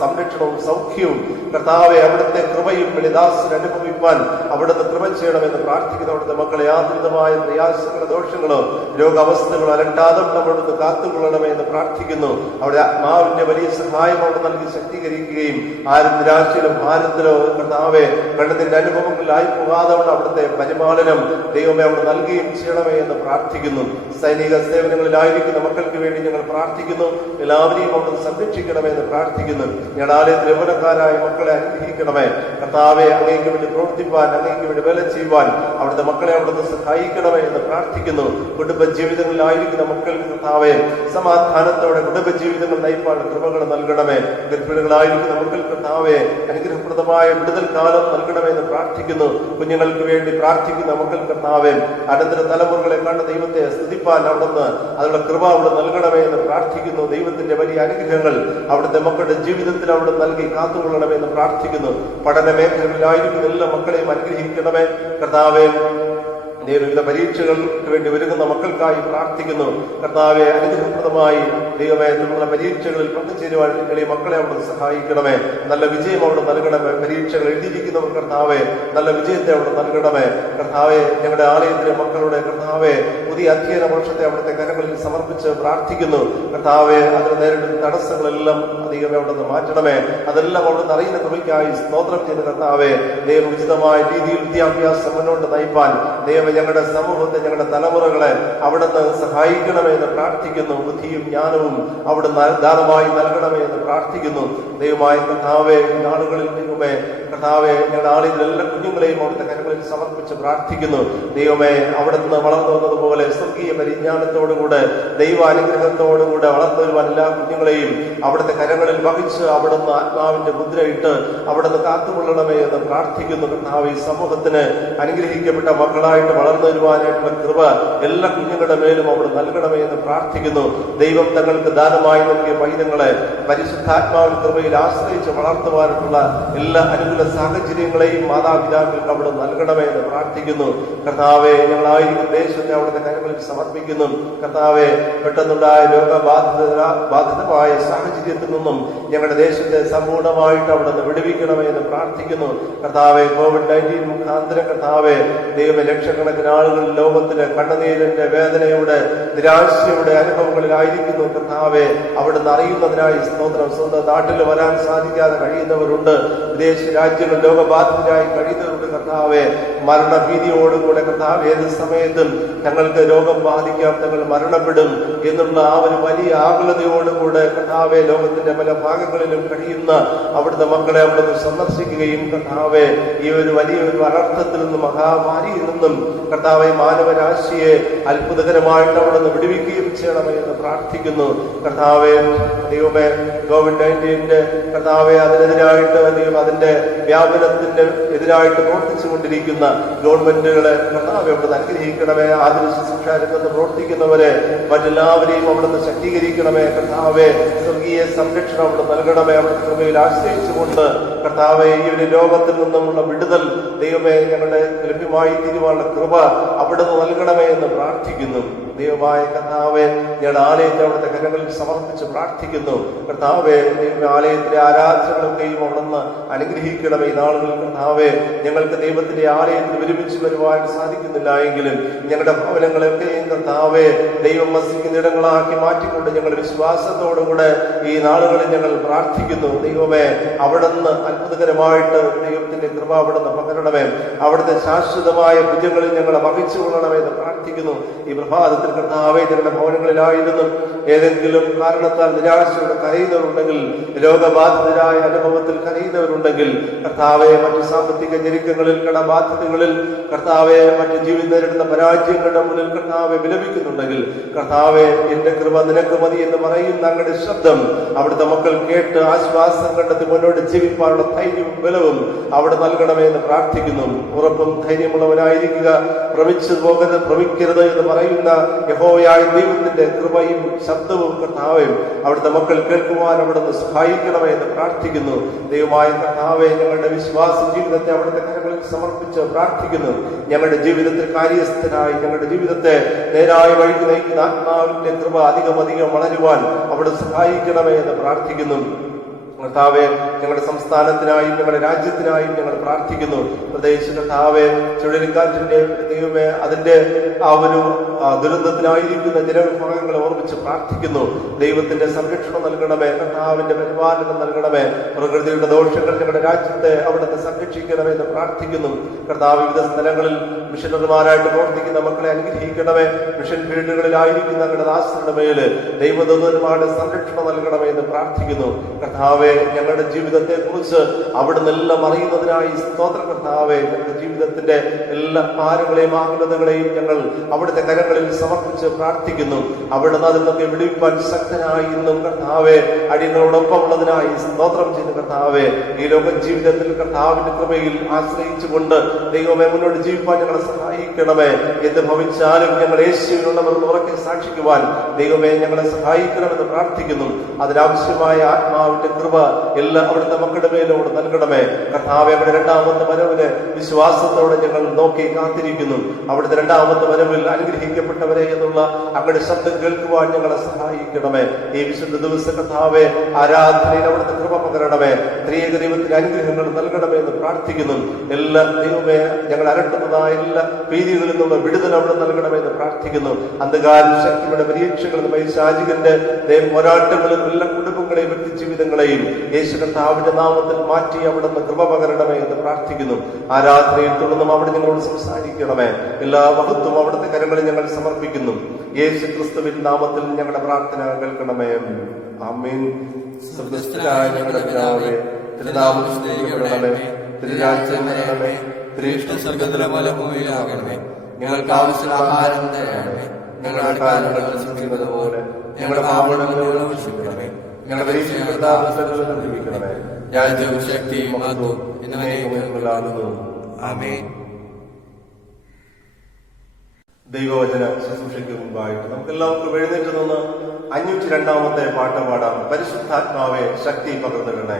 സംരക്ഷണവും സൗഖ്യവും കർത്താവെ അവിടുത്തെ കൃപയും വെളിദാസിന് അനുഭവിപ്പാൻ അവിടുന്ന് കൃപ ചെയ്യണമെന്ന് പ്രാർത്ഥിക്കുന്നു. അവിടുത്തെ മക്കളെ യാതൊരുവിധമായ പ്രയാസങ്ങളോ ദോഷങ്ങളോ രോഗാവസ്ഥകളോ അലട്ടാതെ അവിടുന്ന് കാത്തുകൊള്ളണമേ എന്ന് പ്രാർത്ഥിക്കുന്നു. അവിടെ ആത്മാവിന്റെ വലിയ സഹായം അവിടെ നൽകി ശക്തീകരിക്കുകയും ആരും നിരാശയിലും ഭാരത്തിലോ കർത്താവെ കണ്ടതിന്റെ അനുഭവങ്ങളിലായി പോകാതെ അവിടുത്തെ പരിപാലനം ദൈവമേ അവിടെ നൽകുകയും ചെയ്യണമേ എന്ന് പ്രാർത്ഥിക്കുന്നു. സൈനിക സേവനങ്ങളിലായിരിക്കുന്ന മക്കൾക്ക് വേണ്ടി ഞങ്ങൾ പ്രാർത്ഥിക്കുന്നു. എല്ലാവരെയും അവിടുന്ന് സംരക്ഷിക്കണമേ എന്ന് പ്രാർത്ഥിക്കുന്നു. ഞങ്ങളുടെ ആലയത്തിൽ യൗവനക്കാരായ മക്കളെ അനുഗ്രഹിക്കണമേ. കർത്താവെ, അങ്ങേക്ക് വേണ്ടി പ്രവർത്തിപ്പാൻ, അങ്ങേക്ക് വേണ്ടി വേല ചെയ്യുവാൻ അവിടുത്തെ മക്കളെ അവിടുന്ന് സഹായിക്കണമേ എന്ന് പ്രാർത്ഥിക്കുന്നു. കുടുംബ ജീവിതങ്ങളിലായിരിക്കുന്ന മക്കൾക്ക് കർത്താവെ സമാധാനത്തോടെ കുടുംബ ജീവിതങ്ങൾ നയിപ്പാൻ കൃപകൾ നൽകണമേ. ഗർഭിണികളായിരിക്കുന്ന മക്കൾക്ക് കർത്താവെ അനുഗ്രഹപ്രദമായ വിടുതൽ കാലം നൽകണമേ എന്ന് പ്രാർത്ഥിക്കുന്നു. കുഞ്ഞുങ്ങൾക്ക് വേണ്ടി പ്രാർത്ഥിക്കുന്ന മക്കൾ കർത്താവെ അനന്തര തലമുറകളെ കണ്ട ദൈവത്തെ സ്തുതിപ്പാൻ അവിടുന്ന് അതിനുള്ള കൃപ അവിടെ നൽകണമേ എന്ന് പ്രാർത്ഥിക്കുന്നു. ദൈവത്തിന്റെ വലിയ അനുഗ്രഹങ്ങൾ അവിടുത്തെ മക്കളുടെ ജീവിതത്തിൽ അവിടെ നൽകി കാത്തുകൊള്ളണമേ എന്ന് പ്രാർത്ഥിക്കുന്നു. പഠന മേഖലകളിലായിരിക്കുന്ന എല്ലാ മക്കളെയും അനുഗ്രഹിക്കണമേ. കർത്താവെ, വിവിധ പരീക്ഷകൾക്ക് വേണ്ടി ഒരുങ്ങുന്ന മക്കൾക്കായി പ്രാർത്ഥിക്കുന്നു. കർത്താവെ, അനുഗ്രഹപ്രദമായി ദൈവമേ തുടർന്ന പരീക്ഷകളിൽ പങ്കുചേരുവാൻ ഈ മക്കളെ അവിടെ സഹായിക്കണമേ. നല്ല വിജയം അവിടെ നൽകണമേ. പരീക്ഷകൾ എഴുതിയിരിക്കുന്നവർ കർത്താവെ നല്ല വിജയത്തെ അവിടെ നൽകണമേ. കർത്താവെ, ഞങ്ങളുടെ ആലയത്തിലെ മക്കളുടെ കർത്താവെ പുതിയ അധ്യയന വർഷത്തെ അവിടുത്തെ കരങ്ങളിൽ സമർപ്പിച്ച് പ്രാർത്ഥിക്കുന്നു. കർത്താവെ, അതിന് നേരിടുന്ന തടസ്സങ്ങളെല്ലാം ദൈവമേ അവിടെ നിന്ന് മാറ്റണമേ. അതെല്ലാം അവിടെ നിന്ന് അറിയുന്ന കൃപയ്ക്കായി സ്തോത്രം ചെയ്ത് കർത്താവെ ദൈവം ഉചിതമായ രീതിയിൽ വിദ്യാഭ്യാസം മുന്നോട്ട് നയിപ്പാൻ ദൈവം ഞങ്ങളുടെ സമൂഹത്തെ ഞങ്ങളുടെ തലമുറകളെ അവിടുന്ന് സഹായിക്കണമേ എന്ന് പ്രാർത്ഥിക്കുന്നു. ബുദ്ധിയും ജ്ഞാനവും അവിടുന്ന് ദാനമായി നൽകണമേ എന്ന് പ്രാർത്ഥിക്കുന്നു. ദൈവമായ കർത്താവെ, നാളുകളിൽ ദൈവമേ കർത്താവെ ഞങ്ങളുടെ ആളുകൾ എല്ലാ കുഞ്ഞുങ്ങളെയും അവിടുത്തെ കരങ്ങളിൽ സമർപ്പിച്ച് പ്രാർത്ഥിക്കുന്നു. ദൈവമേ, അവിടുന്ന് വളർന്നു വന്നതുപോലെ സ്വർഗീയ പരിജ്ഞാനത്തോടുകൂടെ ദൈവാനുഗ്രഹത്തോടുകൂടെ വളർന്നു വരുവാൻ എല്ലാ കുഞ്ഞുങ്ങളെയും അവിടുത്തെ കരങ്ങളിൽ വഹിച്ച് അവിടുന്ന് ആത്മാവിന്റെ മുദ്രയിട്ട് അവിടുന്ന് കാത്തുകൊള്ളണമേ എന്ന് പ്രാർത്ഥിക്കുന്നു. കർത്താവ് ഈ സമൂഹത്തിന് അനുഗ്രഹിക്കപ്പെട്ട മക്കളായിട്ട് വളർന്നു വരുവാനായിട്ടുള്ള കൃപ എല്ലാ കുഞ്ഞുങ്ങളുടെ മേലും അവിടെ നൽകണമേ എന്ന് പ്രാർത്ഥിക്കുന്നു. ദൈവം തങ്ങൾക്ക് ദാനമായി നൽകിയ പൈതങ്ങളെ പരിശുദ്ധാത്മാവിൻ കൃപയിൽ ആശ്രയിച്ച് വളർത്തുവാനുള്ള എല്ലാ അനുഗ്രഹ അനുകൂല സാഹചര്യങ്ങളെയും മാതാപിതാക്കൾക്ക് അവിടെ നൽകണമേ എന്ന് പ്രാർത്ഥിക്കുന്നു. കർത്താവെ, ഞങ്ങളായിരിക്കും ദേശത്തെ അവിടുത്തെ കരങ്ങളിൽ സമർപ്പിക്കുന്നു. കർത്താവെ, പെട്ടെന്നുണ്ടായ രോഗബാധിതമായ സാഹചര്യത്തിൽ നിന്നും ഞങ്ങളുടെ ദേശത്തെ സമ്പൂർണ്ണമായിട്ട് അവിടെ നിന്ന് വിടുവിക്കണമേ എന്ന് പ്രാർത്ഥിക്കുന്നു. കർത്താവെ, COVID-19 മുഖാന്തരം കർത്താവെ, ദൈവ ലക്ഷക്കണക്കിന് ആളുകൾ ലോകത്തിന് കണ്ണുനീരിന്റെ വേദനയുടെ നിരാശയുടെ അനുഭവങ്ങളിലായിരിക്കുന്നു. കർത്താവെ, അവിടുന്ന് അറിയുന്നതിനായി സ്തോത്രം. സ്വന്തം നാട്ടിൽ വരാൻ സാധിക്കാതെ കഴിയുന്നവരുണ്ട്, വിദേശ രാജ്യങ്ങൾ രോഗബാധിതരായി കഴിയുന്നവരുണ്ട്. കർത്താവെ, മരണഭീതിയോടുകൂടെ കർത്താവ് ഏത് സമയത്തും ഞങ്ങൾക്ക് രോഗം ബാധിക്കാം, തങ്ങൾ മരണപ്പെടും എന്നുള്ള ആ ഒരു വലിയ ആകുലതയോടുകൂടെ കർത്താവെ, ലോകത്തിന്റെ പല ഭാഗങ്ങളിലും കഴിയുന്ന അവിടുത്തെ മക്കളെ അവിടുന്ന് സന്ദർശിക്കുകയും കർത്താവെ, ഈ ഒരു വലിയൊരു അനർത്ഥത്തിൽ നിന്നും മഹാമാരിയിൽ നിന്നും കർത്താവെ, മാനവരാശിയെ അത്ഭുതകരമായിട്ട് അവിടുന്ന് വിടുവിക്കുകയും ചെയ്യണമേ എന്ന് പ്രാർത്ഥിക്കുന്നു. കർത്താവെ, ദൈവമേ, COVID-19 കർത്താവെ, അതിനെതിരായിട്ട് അതിന്റെ വ്യാപനത്തിന്റെ എതിരായിട്ട് പ്രവർത്തിച്ചുകൊണ്ടിരിക്കുന്ന ഗവൺമെന്റുകളെ കർത്താവെ അവിടുന്ന് അനുഗ്രഹിക്കണമേ. ആതുര ശുശ്രൂഷ രംഗത്ത് പ്രവർത്തിക്കുന്നവരെ മറ്റെല്ലാവരെയും അവിടുന്ന് ശക്തീകരിക്കണമേ. കർത്താവെ, സ്വർഗീയ സംരക്ഷണം അവിടെ നൽകണമേ. അവിടുത്തെ കൃപയിൽ ആശ്രയിച്ചുകൊണ്ട് കർത്താവെ, ഈ ഒരു രോഗത്തിൽ നിന്നുമുള്ള വിടുതൽ ദൈവമേ ഞങ്ങളുടെ ലഭ്യമായി തീരുവാനുള്ള കൃപ അവിടുന്ന് നൽകണമേ എന്ന് പ്രാർത്ഥിക്കുന്നു. ദൈവമായ കർത്താവെ, ഞങ്ങളുടെ ആലയത്തെ അവിടുത്തെ കരങ്ങളിൽ സമർപ്പിച്ച് പ്രാർത്ഥിക്കുന്നു. കർത്താവെ, ആലയത്തിലെ ആരാധനകളൊക്കെയും അവിടുന്ന് അനുഗ്രഹിക്കണമേ. ഈ നാളുകളിൽ കർത്താവെ, ഞങ്ങൾക്ക് ദൈവത്തിന്റെ ആലയത്തിൽ ഒരുമിച്ച് വരുവാൻ സാധിക്കുന്നില്ല എങ്കിലും ഞങ്ങളുടെ ഭവനങ്ങളെയൊക്കെയും കർത്താവെ, ദൈവം വസിക്കുന്ന ഇടങ്ങളാക്കി മാറ്റിക്കൊണ്ട് ഞങ്ങൾ വിശ്വാസത്തോടുകൂടെ ഈ നാളുകളിൽ ഞങ്ങൾ പ്രാർത്ഥിക്കുന്നു. ദൈവമേ, അവിടുന്ന് അത്ഭുതകരമായിട്ട് ദൈവത്തിന്റെ കൃപ അവിടുന്ന് പകരണമേ. അവിടുത്തെ ശാശ്വതമായ ഭുജങ്ങളിൽ ഞങ്ങളെ വഹിച്ചു കൊള്ളണമേ എന്ന് പ്രാർത്ഥിക്കുന്നു. ഈ പ്രഭാതത്തിൽ കർത്താവെ, ഞങ്ങളുടെ ഭവനങ്ങളിലായിരുന്നു ഏതെങ്കിലും കാരണത്താൽ നിരാശയോടെ കരയുന്നവരുണ്ടെങ്കിൽ, രോഗബാധിതരായ അനുഭവത്തിൽ കരയുന്നവരുണ്ടെങ്കിൽ, കർത്താവെ, മറ്റു സാമ്പത്തിക ഞെരുക്കങ്ങളിൽ, കടബാധ്യതകളിൽ കർത്താവെ, മറ്റു ജീവിതം നേരിടുന്ന പരാജയങ്ങളുടെ മുന്നിൽ കർത്താവെ വിലപിക്കുന്നുണ്ടെങ്കിൽ, കർത്താവെ, എന്റെ കൃപ നിനക്ക് മതി എന്ന് പറയുന്ന അങ്ങയുടെ ശബ്ദം അവിടുത്തെ മക്കൾ കേട്ട് ആശ്വാസം കണ്ടെത്തി മുന്നോട്ട് ജീവിക്കാനുള്ള ധൈര്യവും ബലവും അവിടെ നൽകണമേ എന്ന് പ്രാർത്ഥിക്കുന്നു. ഉറപ്പും ധൈര്യമുള്ളവനായിരിക്കുക, ഭ്രമിക്കരുത് എന്ന് പറയുന്ന യഹോവയായ ദൈവത്തിന്റെ കൃപയും ശബ്ദവും കർത്താവെ അവിടുത്തെ മക്കൾ കേൾക്കുവാൻ അവിടുന്ന് സഹായിക്കണമേ എന്ന് പ്രാർത്ഥിക്കുന്നു. ദൈവമായ കർത്താവെ, ഞങ്ങളുടെ വിശ്വാസ ജീവിതത്തെ അവിടുത്തെ കരങ്ങളിൽ സമർപ്പിച്ച് പ്രാർത്ഥിക്കുന്നു. ഞങ്ങളുടെ ജീവിതത്തിൽ കാര്യസ്ഥനായി ഞങ്ങളുടെ ജീവിതത്തെ നേരായ വഴിക്ക് നയിക്കുന്ന ആത്മാവിന്റെ കൃപ അധികം വളരുവാൻ അവിടെ സഹായിക്കണമേ എന്ന് പ്രാർത്ഥിക്കുന്നു. കർത്താവെ, ഞങ്ങളുടെ സംസ്ഥാനത്തിനായും ഞങ്ങളുടെ രാജ്യത്തിനായും ഞങ്ങൾ പ്രാർത്ഥിക്കുന്നു. പ്രത്യേകിച്ച് കർത്താവെ, ചുഴലിക്കാറ്റിന്റെ ദൈവമേ, അതിന്റെ ആ ഒരു ദുരന്തത്തിനായിരിക്കുന്ന ജനവിഭാഗങ്ങളെ ഓർമ്മിച്ച് പ്രാർത്ഥിക്കുന്നു. ദൈവത്തിന്റെ സംരക്ഷണം നൽകണമേ, കർത്താവിന്റെ പരിപാലനം നൽകണമേ. പ്രകൃതിയുടെ ദോഷങ്ങൾ ഞങ്ങളുടെ രാജ്യത്തെ അവിടുത്തെ സംരക്ഷിക്കണമേ എന്ന് പ്രാർത്ഥിക്കുന്നു. കർത്താവ്, വിവിധ സ്ഥലങ്ങളിൽ മിഷനറിമാരായിട്ട് പ്രവർത്തിക്കുന്ന മക്കളെ അനുഗ്രഹിക്കണമേ. മിഷൻ ഫീൽഡുകളിലായിരിക്കുന്ന ഞങ്ങളുടെ ദാസരുടെ മേല് ദൈവദൂതന്മാരുടെ സംരക്ഷണം നൽകണമേ എന്ന് പ്രാർത്ഥിക്കുന്നു. കർത്താവെ, ഞങ്ങളുടെ ജീവിതത്തെ കുറിച്ച് അവിടുന്ന് എല്ലാം അറിയുന്നതിനായി സ്തോത്ര. കർത്താവെ, ഞങ്ങളുടെ ജീവിതത്തിന്റെ എല്ലാ ഭാരങ്ങളെയും ആകുലതകളെയും ഞങ്ങൾ അവിടുത്തെ കരങ്ങളിൽ സമർപ്പിച്ച് പ്രാർത്ഥിക്കുന്നു. അവിടുന്ന് അതിൽ നിന്നൊക്കെ വിടുവിപ്പാൻ ശക്തനായി ഇന്നും കർത്താവെ അടിയങ്ങളോടൊപ്പം ഉള്ളതിനായി സ്തോത്രം ചെയ്യുന്നു. കർത്താവെ, ഈ ലോക ജീവിതത്തിൽ കർത്താവിന്റെ കൃപയിൽ ആശ്രയിച്ചുകൊണ്ട് ദൈവമേ മുന്നോട്ട് ജീവിപ്പാൻ ഞങ്ങളെ സഹായിക്കണമേ. എന്ത് ഭവിച്ചാലും ഞങ്ങൾ യേശുവിനുള്ളവർ ഉറക്കെ സാക്ഷിക്കുവാൻ ദൈവമേ ഞങ്ങളെ സഹായിക്കണമെന്ന് പ്രാർത്ഥിക്കുന്നു. അതിനാവശ്യമായ ആത്മാവിന്റെ കൃപ എല്ലാം അവിടുത്തെ മക്കളുടെ മേലോട് നൽകണമേ. കർത്താവെ, അവിടെ രണ്ടാമത്തെ വരവിന് വിശ്വാസത്തോടെ ഞങ്ങൾ നോക്കി കാത്തിരിക്കുന്നു. അവിടുത്തെ രണ്ടാമത്തെ വരവിൽ അനുഗ്രഹിക്കപ്പെട്ടവരെ എന്നുള്ള അങ്ങയുടെ ശബ്ദം കേൾക്കുവാൻ ഞങ്ങളെ സഹായിക്കണമേ. ഈ വിശുദ്ധ ദിവസം കർത്താവെ, ആരാധനയിൽ അവിടുത്തെ കൃപ പകരണമേ. ത്രിയേക ദൈവത്തിന്റെ അനുഗ്രഹങ്ങൾ നൽകണമേ എന്ന് പ്രാർത്ഥിക്കുന്നു. എല്ലാ ദൈവമേ, ഞങ്ങൾ അലട്ടുന്നതായ എല്ലാ ഭീതികളിൽ നിന്നുള്ള വിടുതൽ അവിടെ നൽകണമേ എന്ന് പ്രാർത്ഥിക്കുന്നു. അന്ധകാര ശക്തിയുടെ പരീക്ഷകളും പൈശാചികന്റെ പോരാട്ടങ്ങളും എല്ലാ കുടുംബങ്ങളെയും വ്യക്തി ജീവിതങ്ങളെയും യേശു കർത്താവിന്റെ നാമത്തിൽ മാറ്റി അവിടുന്ന് കൃപ പകരണമേ എന്ന് പ്രാർത്ഥിക്കുന്നു. ആരാധനയിൽ തുടർന്നും അവിടെ ഞങ്ങളോട് സംസാരിക്കണമേ. എല്ലാ മഹത്വം അവിടുത്തെ കരങ്ങളിൽ ഞങ്ങൾ സമർപ്പിക്കുന്നു. യേശു ക്രിസ്തുവിൻ നാമത്തിൽ ഞങ്ങളുടെ പ്രാർത്ഥന കേൾക്കണമേ. ആമേൻ. സ്വർഗ്ഗസ്ഥനായ ഞങ്ങളുടെ പിതാവേ, തിരുനാമം സ്തുതിക്കപ്പെടണമേ. തിരുരാജ്യം വരണമേ. തിരുഇഷ്ടം സ്വർഗ്ഗത്തിലെ പോലെ ഭൂമിയിലാകണമേ. ഞങ്ങൾക്ക് ആവശ്യമുള്ള ആഹാരം തരണമേ. ഞങ്ങളുടെ കാരണങ്ങൾ ക്ഷമിക്കുന്നത് പോലെ ഞങ്ങളുടെ പാപങ്ങളോട് ക്ഷമിക്കണമേ. ഞങ്ങളുടെ പരീക്ഷണമേ. രാജ്യവും ശക്തിയും മഹത്വവും എന്നേക്കുമുള്ളതാകുന്നു. ആമേൻ. ദൈവവചന ശുശ്രൂഷയ്ക്ക് മുമ്പായിട്ട് നമുക്ക് എല്ലാവർക്കും എഴുന്നേറ്റ് നിന്ന് 502-ാമത്തെ പാട്ട് പാടാം. പരിശുദ്ധാത്മാവെ ശക്തി പകർന്നിടണേ.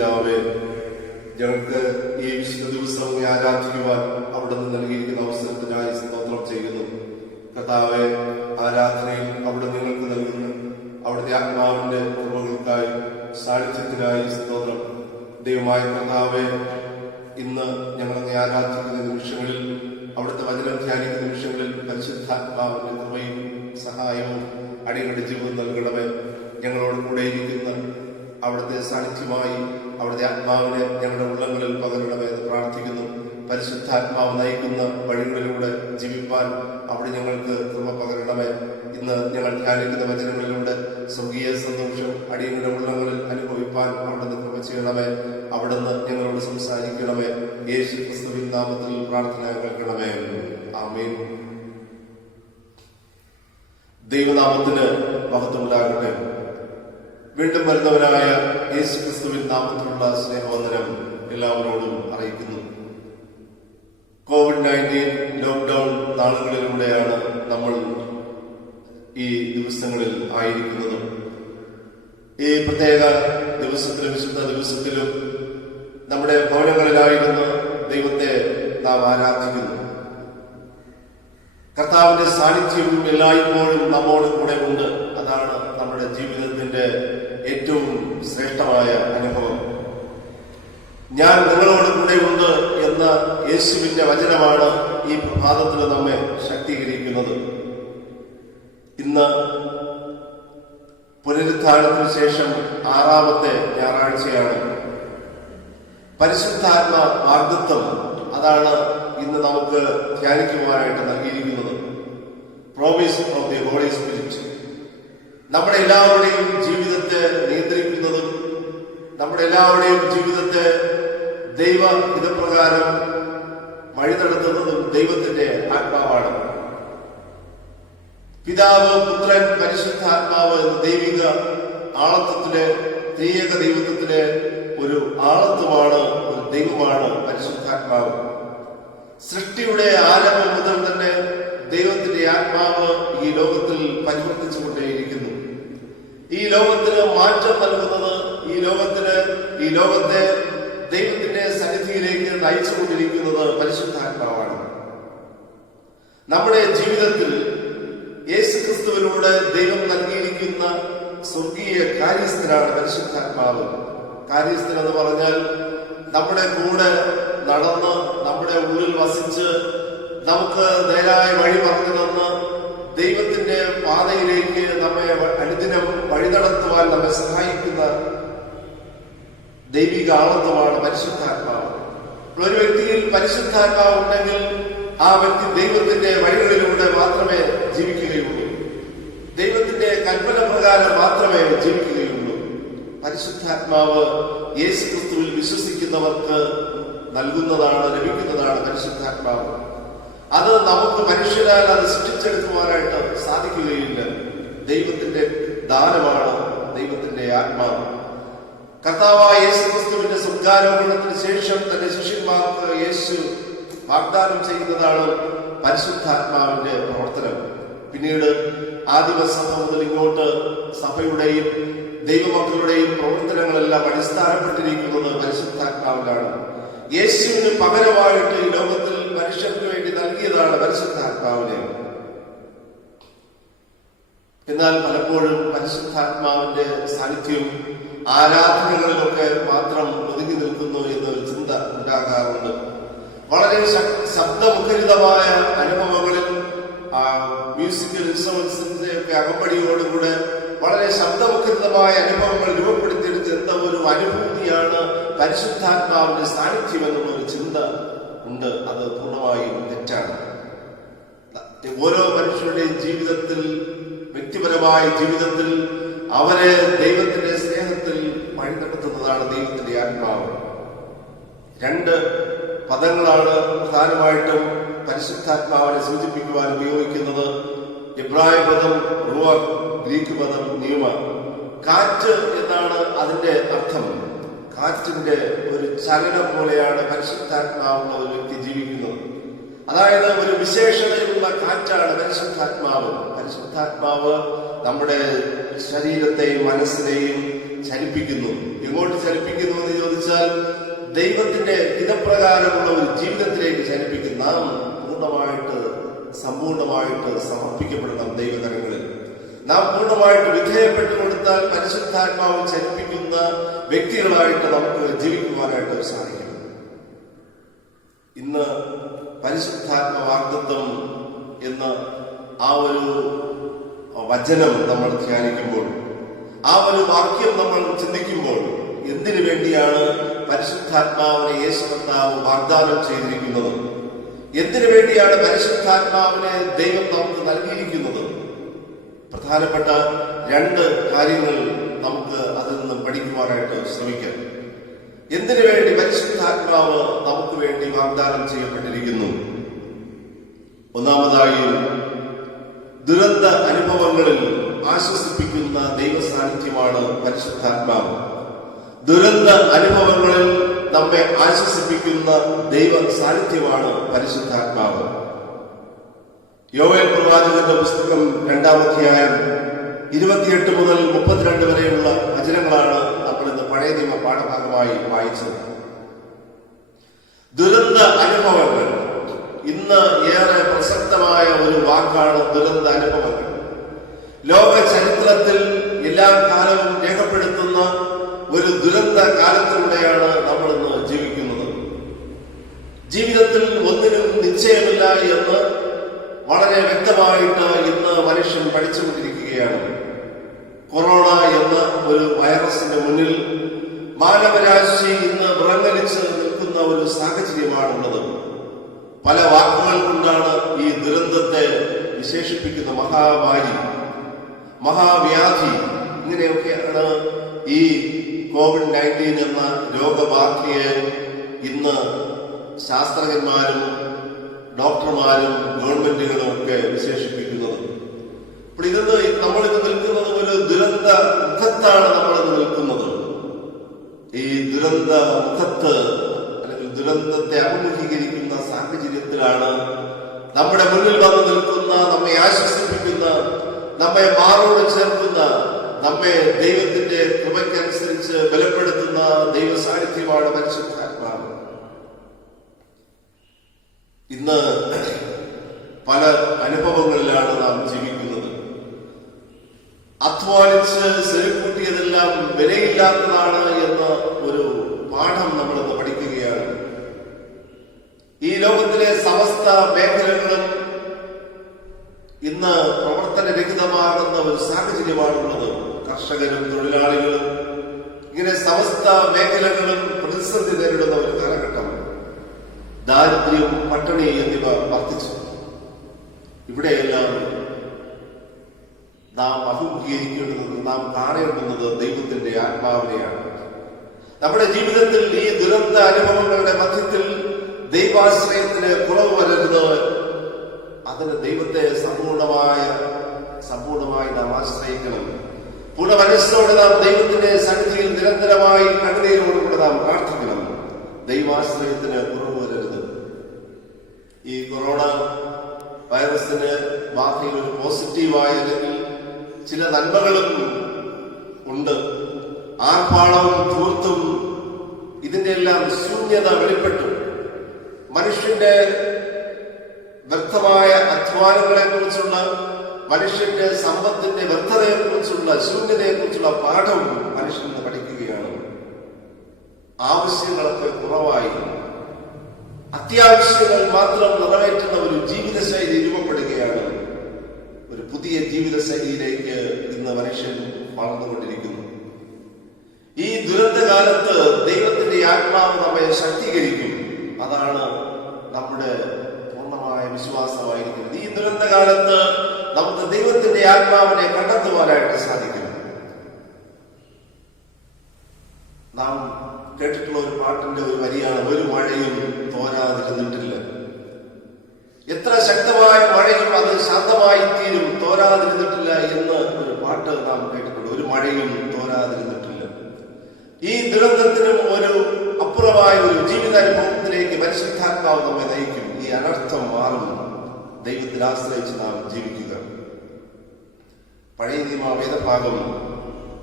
പിതാവേ, ഞങ്ങൾക്ക് ഈ വിശുദ്ധ ദിവസം ആരാധിക്കുവാൻ അവിടെ നിന്ന് നൽകിയിരിക്കുന്ന അവസരത്തിനായി സ്തോത്രം ചെയ്യുന്നു. കർത്താവെ, ആരാധനയിൽ അവിടെ നിങ്ങൾക്ക് നൽകുന്നു അവിടുത്തെ ആത്മാവിന്റെ കൃപകൾക്കായി സാന്നിധ്യത്തിനായി സ്തോത്രം. ദൈവമായ കർത്താവെ, ഇന്ന് ഞങ്ങളെ ആരാധിക്കുന്ന നിമിഷങ്ങളിൽ, അവിടുത്തെ വചനം ധ്യാനിക്കുന്ന നിമിഷങ്ങളിൽ പരിശുദ്ധാത്മാവിന്റെ കൃപയും സഹായവും അടിയങ്ങളുടെ ജീവിതം നൽകണമേ. ഞങ്ങളോട് കൂടെ ഇരിക്കുന്ന അവിടുത്തെ സാന്നിധ്യമായി അവിടുത്തെ ആത്മാവിനെ ഞങ്ങളുടെ ഉള്ളങ്ങളിൽ പകരണമേ എന്ന് പ്രാർത്ഥിക്കുന്നു. പരിശുദ്ധാത്മാവ് നയിക്കുന്ന വഴികളിലൂടെ ജീവിപ്പാൻ അവിടെ ഞങ്ങൾക്ക് കൃപ പകരണമേ. ഇന്ന് ഞങ്ങൾ ധ്യാനിക്കുന്ന വചനങ്ങളിലൂടെ സ്വർഗീയ സന്തോഷം അടിയങ്ങളുടെ ഉള്ളങ്ങളിൽ അനുഭവിപ്പാൻ അവിടുന്ന് കൃപ ചെയ്യണമേ. അവിടുന്ന് ഞങ്ങളോട് സംസാരിക്കണമേ. യേശു ക്രിസ്തുവിൻ നാമത്തിൽ പ്രാർത്ഥന കേൾക്കണമേ. ആമേൻ. ദൈവനാമത്തിന് മഹത്വമുണ്ടാകട്ടെ. വീണ്ടും വരുന്നവനായ യേശു ക്രിസ്തുവിൻ നാമത്തിലുള്ള സ്നേഹവന്ദനം എല്ലാവരോടും അറിയിക്കുന്നു. COVID-19 ലോക്ക്ഡൌൺ നാളുകളിലൂടെയാണ് നമ്മൾ ഈ ദിവസങ്ങളിൽ ആയിരിക്കുന്നത്. ഈ പ്രത്യേക ദിവസത്തിലും വിശുദ്ധ ദിവസത്തിലും നമ്മുടെ ഭവനങ്ങളിലായിരുന്നു ദൈവത്തെ നാം ആരാധിക്കുന്നു. കർത്താവിന്റെ സാന്നിധ്യം എല്ലായ്പ്പോഴും നമ്മോട് കൂടെ ഉണ്ട്. അതാണ് നമ്മുടെ ജീവിതത്തിന്റെ ഏറ്റവും ശ്രേഷ്ഠമായ അനുഭവം. ഞാൻ നിങ്ങളോട് കൂടെ ഉണ്ട് എന്ന യേശുവിന്റെ വചനമാണ് ഈ പ്രഭാതത്തിൽ നമ്മെ ശക്തീകരിക്കുന്നത്. ഇന്ന് പുനരുത്ഥാനത്തിന് ശേഷം 6ാമത്തെ ഞായറാഴ്ചയാണ്. പരിശുദ്ധാത്മ വാഗ്ദത്തം, അതാണ് ഇന്ന് നമുക്ക് ധ്യാനിക്കുവാനായിട്ട് നൽകിയിരിക്കുന്നത്. Promise of the Holy Spirit. നമ്മുടെ എല്ലാവരുടെയും ജീവിതത്തെ നിയന്ത്രിക്കുന്നതും നമ്മുടെ എല്ലാവരുടെയും ജീവിതത്തെ ദൈവ ഹിതപ്രകാരം വഴി നടത്തുന്നതും ദൈവത്തിന്റെ ആത്മാവാണ്. പിതാവ്, പുത്രൻ, പരിശുദ്ധാത്മാവ് എന്ന ദൈവിക ആളത്വത്തിലെ, ത്രിയേക ദൈവത്വത്തിലെ ഒരു ആളത്വമാണ്, ഒരു ദൈവമാണ് പരിശുദ്ധാത്മാവ്. സൃഷ്ടിയുടെ ആരംഭം മുതൽ തന്നെ ദൈവത്തിന്റെ ആത്മാവ് ഈ ലോകത്തിൽ പരിവർത്തിച്ചുകൊണ്ടേയിരിക്കുന്നു. ഈ ലോകത്തിന് മാറ്റം നൽകുന്നത്, ഈ ലോകത്തെ ദൈവത്തിന്റെ സന്നിധിയിലേക്ക് നയിച്ചുകൊണ്ടിരിക്കുന്നത് പരിശുദ്ധാത്മാവാണ്. നമ്മുടെ ജീവിതത്തിൽ യേശുക്രിസ്തുവിലൂടെ ദൈവം നൽകിയിരിക്കുന്ന സ്വർഗീയ കാര്യസ്ഥനാണ് പരിശുദ്ധാത്മാവ്. കാര്യസ്ഥൻ എന്ന് പറഞ്ഞാൽ നമ്മുടെ കൂടെ നടന്ന്, നമ്മുടെ ഉള്ളിൽ വസിച്ച്, നമുക്ക് നേരായ വഴി പറഞ്ഞു തന്ന് ദൈവത്തിന്റെ പാതയിലേക്ക് നമ്മെ അനുദിനം വഴി നടത്തുവാൻ നമ്മെ സഹായിക്കുന്ന ദൈവിക ആളത്വമാണ് പരിശുദ്ധാത്മാവ്. ഒരു വ്യക്തിയിൽ പരിശുദ്ധാത്മാവ് ഉണ്ടെങ്കിൽ ആ വ്യക്തി ദൈവത്തിന്റെ വഴികളിലൂടെ മാത്രമേ ജീവിക്കുകയുള്ളൂ. ദൈവത്തിന്റെ കൽപ്പന പ്രകാരം മാത്രമേ ജീവിക്കുകയുള്ളൂ. പരിശുദ്ധാത്മാവ് യേശുക്രിസ്തുവിൽ വിശ്വസിക്കുന്നവർക്ക് നൽകുന്നതാണ്, ലഭിക്കുന്നതാണ് പരിശുദ്ധാത്മാവ്. അത് നമുക്ക് മനുഷ്യരാൽ അത് സൃഷ്ടിച്ചെടുക്കുവാനായിട്ട് സാധിക്കുകയില്ല. ദൈവത്തിന്റെ ദാനമാണ് ദൈവത്തിന്റെ ആത്മാവ്. കർത്താവായ യേശുക്രിസ്തുവിന്റെ സ്വർഗ്ഗാരോഹണത്തിന് ശേഷം തന്റെ ശിഷ്യന്മാർക്ക് യേശു വാഗ്ദാനം ചെയ്യുന്നതാണ് പരിശുദ്ധാത്മാവിന്റെ പ്രവർത്തനം. പിന്നീട് ആദിമസഭ മുതൽ ഇങ്ങോട്ട് സഭയുടെയും ദൈവമക്കളുടെയും പ്രവർത്തനങ്ങളെല്ലാം അടിസ്ഥാനപ്പെട്ടിരിക്കുന്നത് പരിശുദ്ധാത്മാവിലാണ്. യേശുവിന് പകരമായിട്ട് ഈ ലോകത്തിൽ മനുഷ്യർക്ക് വേണ്ടി നൽകിയതാണ് പരിശുദ്ധാത്മാവിനെ. എന്നാൽ പലപ്പോഴും പരിശുദ്ധാത്മാവിന്റെ സാന്നിധ്യം ആരാധനകളിലൊക്കെ മാത്രം ഒതുങ്ങി നിൽക്കുന്നു എന്നൊരു ചിന്ത ഉണ്ടാകാറുണ്ട്. വളരെ ശബ്ദമുഖരിതമായ അനുഭവങ്ങളിൽ മ്യൂസിക്കൽ ഇൻസ്ട്രുമെന്റ്സിന്റെ ഒക്കെ അകമ്പടിയോടുകൂടെ വളരെ ശബ്ദമുഖരിതമായ അനുഭവങ്ങൾ രൂപപ്പെടുത്തിയെടുത്ത് എന്താ ഒരു അനുഭൂതിയാണ് പരിശുദ്ധാത്മാവിന്റെ സാന്നിധ്യം എന്നുള്ള ഒരു ചിന്ത ഉണ്ട്. അത് പൂർണ്ണമായും തെറ്റാണ്. ഓരോ മനുഷ്യരുടെയും ജീവിതത്തിൽ, വ്യക്തിപരമായ ജീവിതത്തിൽ അവരെ ദൈവത്തിന്റെ സ്നേഹത്തിൽ വഴി നടത്തുന്നതാണ് ദൈവത്തിന്റെ ആത്മാവ്. 2 പദങ്ങളാണ് പ്രധാനമായിട്ടും പരിശുദ്ധാത്മാവിനെ സൂചിപ്പിക്കുവാൻ ഉപയോഗിക്കുന്നത്. എബ്രായ പദം റൂഹ്, ഗ്രീക്ക് പദം ന്യൂമ. കാറ്റ് എന്നാണ് അതിന്റെ അർത്ഥം. കാറ്റിന്റെ ഒരു ചലനം പോലെയാണ് പരിശുദ്ധാത്മാവുള്ള ഒരു വ്യക്തി ജീവിക്കുന്നത്. അതായത് ഒരു വിശേഷതയുള്ള കാറ്റാണ് പരിശുദ്ധാത്മാവ്. പരിശുദ്ധാത്മാവ് നമ്മുടെ ശരീരത്തെയും മനസ്സിനെയും ചലിപ്പിക്കുന്നു. എങ്ങോട്ട് ചലിപ്പിക്കുന്നു എന്ന് ചോദിച്ചാൽ ദൈവത്തിന്റെ ഹിതപ്രകാരമുള്ള ഒരു ജീവിതത്തിലേക്ക് ചലിപ്പിക്കും. നാം സമ്പൂർണമായിട്ട് സമർപ്പിക്കപ്പെടണം ദൈവകരങ്ങളിൽ. നാം പൂർണ്ണമായിട്ട് വിധേയപ്പെട്ടു കൊടുത്താൽ പരിശുദ്ധാത്മാവ് ചലിപ്പിക്കുന്ന വ്യക്തികളായിട്ട് നമുക്ക് ജീവിക്കുവാനായിട്ട് സാധിക്കും. ഇന്ന് പരിശുദ്ധാത്മ വാഗ്ദത്തം എന്ന ആ ഒരു വചനം നമ്മൾ ധ്യാനിക്കുമ്പോൾ, ആ ഒരു വാക്യം നമ്മൾ ചിന്തിക്കുമ്പോൾ, എന്തിനു വേണ്ടിയാണ് പരിശുദ്ധാത്മാവിനെ യേശു കർത്താവ് വാഗ്ദാനം ചെയ്തിരിക്കുന്നത്? എന്തിനു വേണ്ടിയാണ് പരിശുദ്ധാത്മാവിനെ ദൈവം നമുക്ക് നൽകിയിരിക്കുന്നത്? പ്രധാനപ്പെട്ട 2 കാര്യങ്ങൾ നമുക്ക് അതിൽ നിന്ന് പഠിക്കുവാനായിട്ട് ശ്രമിക്കാം. എന്തിനു വേണ്ടി പരിശുദ്ധാത്മാവ് നമുക്ക് വേണ്ടി വാഗ്ദാനം ചെയ്യപ്പെട്ടിരിക്കുന്നു? ഒന്നാമതായി, ദുരന്ത അനുഭവങ്ങളിൽ ആശ്വസിപ്പിക്കുന്ന ദൈവ സാന്നിധ്യമാണ് പരിശുദ്ധാത്മാവ്. ദുരന്ത അനുഭവങ്ങളിൽ നമ്മെ ആശ്വസിപ്പിക്കുന്ന ദൈവ സാന്നിധ്യമാണ് പരിശുദ്ധാത്മാവ്. യോവേൽ പ്രവാചകന്റെ പുസ്തകം 2-ാം അധ്യായം 28 മുതൽ 32 വരെയുള്ള വചനങ്ങളാണ് നമ്മൾ ഇന്ന് പഴയ നിയമ പാഠഭാഗമായി വായിച്ചത്. ദുരന്ത അനുഭവങ്ങൾ ഇന്ന് ഏറെ പ്രസക്തമായ ഒരു വാക്കാണ് ദുരന്ത അനുഭവങ്ങൾ. ലോക ചരിത്രത്തിൽ എല്ലാ കാലവും രേഖപ്പെടുത്തുന്ന ഒരു ദുരന്ത കാലത്തിലൂടെയാണ് നമ്മൾ ഇന്ന് ജീവിക്കുന്നത്. ജീവിതത്തിൽ ഒന്നിനും നിശ്ചയമില്ല എന്ന് വളരെ വ്യക്തമായിട്ട് ഇന്ന് മനുഷ്യൻ പഠിച്ചുകൊണ്ടിരിക്കുകയാണ്. കൊറോണ എന്ന ഒരു വൈറസിന്റെ മുന്നിൽ മാനവരാശി ഇന്ന് വിറങ്ങലിച്ച് നിൽക്കുന്ന ഒരു സാഹചര്യമാണുള്ളത്. പല വാക്കുകൾ കൊണ്ടാണ് ഈ ദുരന്തത്തെ വിശേഷിപ്പിക്കുന്ന. മഹാമാരി, മഹാവ്യാധി, ഇങ്ങനെയൊക്കെയാണ് ഈ COVID-19 എന്ന രോഗബാധയെ ഇന്ന് ശാസ്ത്രജ്ഞന്മാരും ഡോക്ടർമാരും ഗവൺമെന്റുകളും ഒക്കെ വിശേഷിപ്പിക്കുന്നത്. അപ്പോൾ നമ്മളിത് നിൽക്കുന്നത് ഒരു ദുരന്ത മുഖത്താണ് നമ്മളിത് നിൽക്കുന്നത്. ഈ ദുരന്ത മുഖത്ത് അല്ലെങ്കിൽ ദുരന്തത്തെ അഭിമുഖീകരിക്കുന്ന സാഹചര്യത്തിലാണ് നമ്മുടെ മുന്നിൽ വന്ന് നിൽക്കുന്ന, നമ്മെ ആശ്വസിപ്പിക്കുന്ന, നമ്മെ മാറോട് ചേർക്കുന്ന, നമ്മെ ദൈവത്തിന്റെ കൃപയ്ക്കനുസരിച്ച് ബലപ്പെടുത്തുന്ന ദൈവ സാന്നിധ്യമാണ് പരിശുദ്ധാത്മാവ്. ഇന്ന് പല അനുഭവങ്ങളിലാണ് നാം ജീവിക്കുന്നത്. അധ്വാനിച്ച് സെരുക്കൂട്ടിയതെല്ലാം വിലയില്ലാത്തതാണ് എന്ന ഒരു പാഠം നമ്മളിന്ന് പഠിക്കുകയാണ്. ഈ ലോകത്തിലെ സമസ്ത മേഖലകളും ഇന്ന് പ്രവർത്തനരഹിതമാകുന്ന ഒരു സാഹചര്യമാണുള്ളത്. കർഷകരും തൊഴിലാളികളും ഇങ്ങനെ സമസ്ത മേഖലകളും പ്രതിസന്ധി നേരിടുന്ന ഒരു കാലഘട്ടം. ദാരിദ്ര്യം, പട്ടിണി എന്നിവ വർദ്ധിച്ചു. ഇവിടെയെല്ലാം നാം അഭിമുഖീകരിക്കേണ്ടത്, നാം കാണേണ്ടുന്നത് ദൈവത്തിന്റെ ആത്മാവിനെയാണ്. നമ്മുടെ ജീവിതത്തിൽ ഈ ദുരന്ത അനുഭവങ്ങളുടെ മധ്യത്തിൽ ദൈവാശ്രയത്തിന് കുറവ് വരരുത്. അതിന് ദൈവത്തെ സമ്പൂർണമായി നാം ആശ്രയിക്കണം. പൂർണ്ണ മനസ്സോടെ നാം ദൈവത്തിന്റെ സന്നിധിയിൽ നിരന്തരമായി കണ്ണുനീരോടുകൂടെ നാം പ്രാർത്ഥിക്കണം. ദൈവാശ്രയത്തിന് കുറവ് വരരുത്. ഈ കൊറോണ വൈറസിന് ബാധയിൽ ഒരു പോസിറ്റീവായ അല്ലെങ്കിൽ ചില നന്മകളും ഉണ്ട്. ആർഭാടവും ധൂർത്തും ഇതിന്റെ എല്ലാം ശൂന്യത വെളിപ്പെട്ടു. മനുഷ്യന്റെ വ്യർത്ഥമായ അധ്വാനങ്ങളെ കുറിച്ചുള്ള, മനുഷ്യന്റെ സമ്പത്തിന്റെ വ്യർത്ഥതയെ കുറിച്ചുള്ള, ശൂന്യതയെ കുറിച്ചുള്ള പാഠം മനുഷ്യൻ പഠിക്കുകയാണ്. ആവശ്യങ്ങളൊക്കെ കുറവായി അത്യാവശ്യങ്ങൾ മാത്രം നിറവേറ്റുന്ന ഒരു ജീവിതശൈലി രൂപപ്പെടുകയാണ്. ഒരു പുതിയ ജീവിതശൈലിയിലേക്ക് ഇന്ന് മനുഷ്യൻ വളർന്നുകൊണ്ടിരിക്കുന്നു. ഈ ദുരന്തകാലത്ത് ദൈവത്തിന്റെ ആത്മാവ് നമ്മെ ശക്തീകരിക്കും. അതാണ് നമ്മുടെ പൂർണ്ണമായ വിശ്വാസമായിരിക്കുന്നത്. ഈ ദുരന്തകാലത്ത് നമുക്ക് ദൈവത്തിന്റെ ആത്മാവിനെ കണ്ടെത്തുവാനായിട്ട് സാധിക്കും. നാം കേട്ടിട്ടുള്ള ഒരു പാട്ടിന്റെ ഒരു വരിയാണ്, ഒരു മഴയും തോരാതിരുന്നിട്ടില്ല. എത്ര ശക്തമായ മഴയും അത് ശാന്തമായി തീരും, തോരാതിരുന്നിട്ടില്ല എന്ന് ഒരു പാട്ട് നാം കേട്ടിട്ടുണ്ട്. ഒരു മഴയും തോരാതിരുന്നിട്ടില്ല. ഈ ദുരന്തത്തിനും ഒരു അപ്പുറമായ ഒരു ജീവിതാനുഭവത്തിലേക്ക് പരിശുദ്ധാത്മാവ് നമ്മെ നയിക്കും. ഈ അനർത്ഥം മാറും. ദൈവത്തിൽ ആശ്രയിച്ച് നാം ജീവിക്കുക. പഴയ നിയമ വേദഭാഗം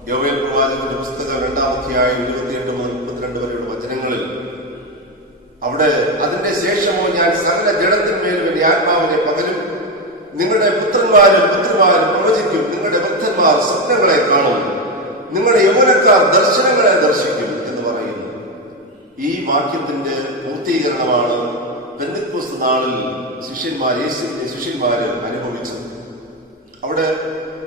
യോവേൽ പ്രവാചകന്റെ പുസ്തകം 2-ാം അധ്യായം 28 മുതൽ 32 വരെയുള്ള വചനങ്ങളിൽ അവിടെ അതിന്റെ ശേഷമോ ഞാൻ സകല ജഡത്തിന്മേലും എന്റെ ആത്മാവിനെ പകരും, നിങ്ങളുടെ പുത്രന്മാരും പുത്രിമാരും പ്രവചിക്കും, നിങ്ങളുടെ വൃദ്ധന്മാർ സ്വപ്നങ്ങളെ കാണും, നിങ്ങളുടെ യൗവനക്കാർ ദർശനങ്ങളെ ദർശിക്കും എന്ന് പറയുന്നു. ഈ വാക്യത്തിന്റെ പൂർത്തീകരണമാണ് പെന്തക്കോസ്ത് നാളിൽ ശിഷ്യന്മാര് അനുഭവിച്ചത്. അവിടെ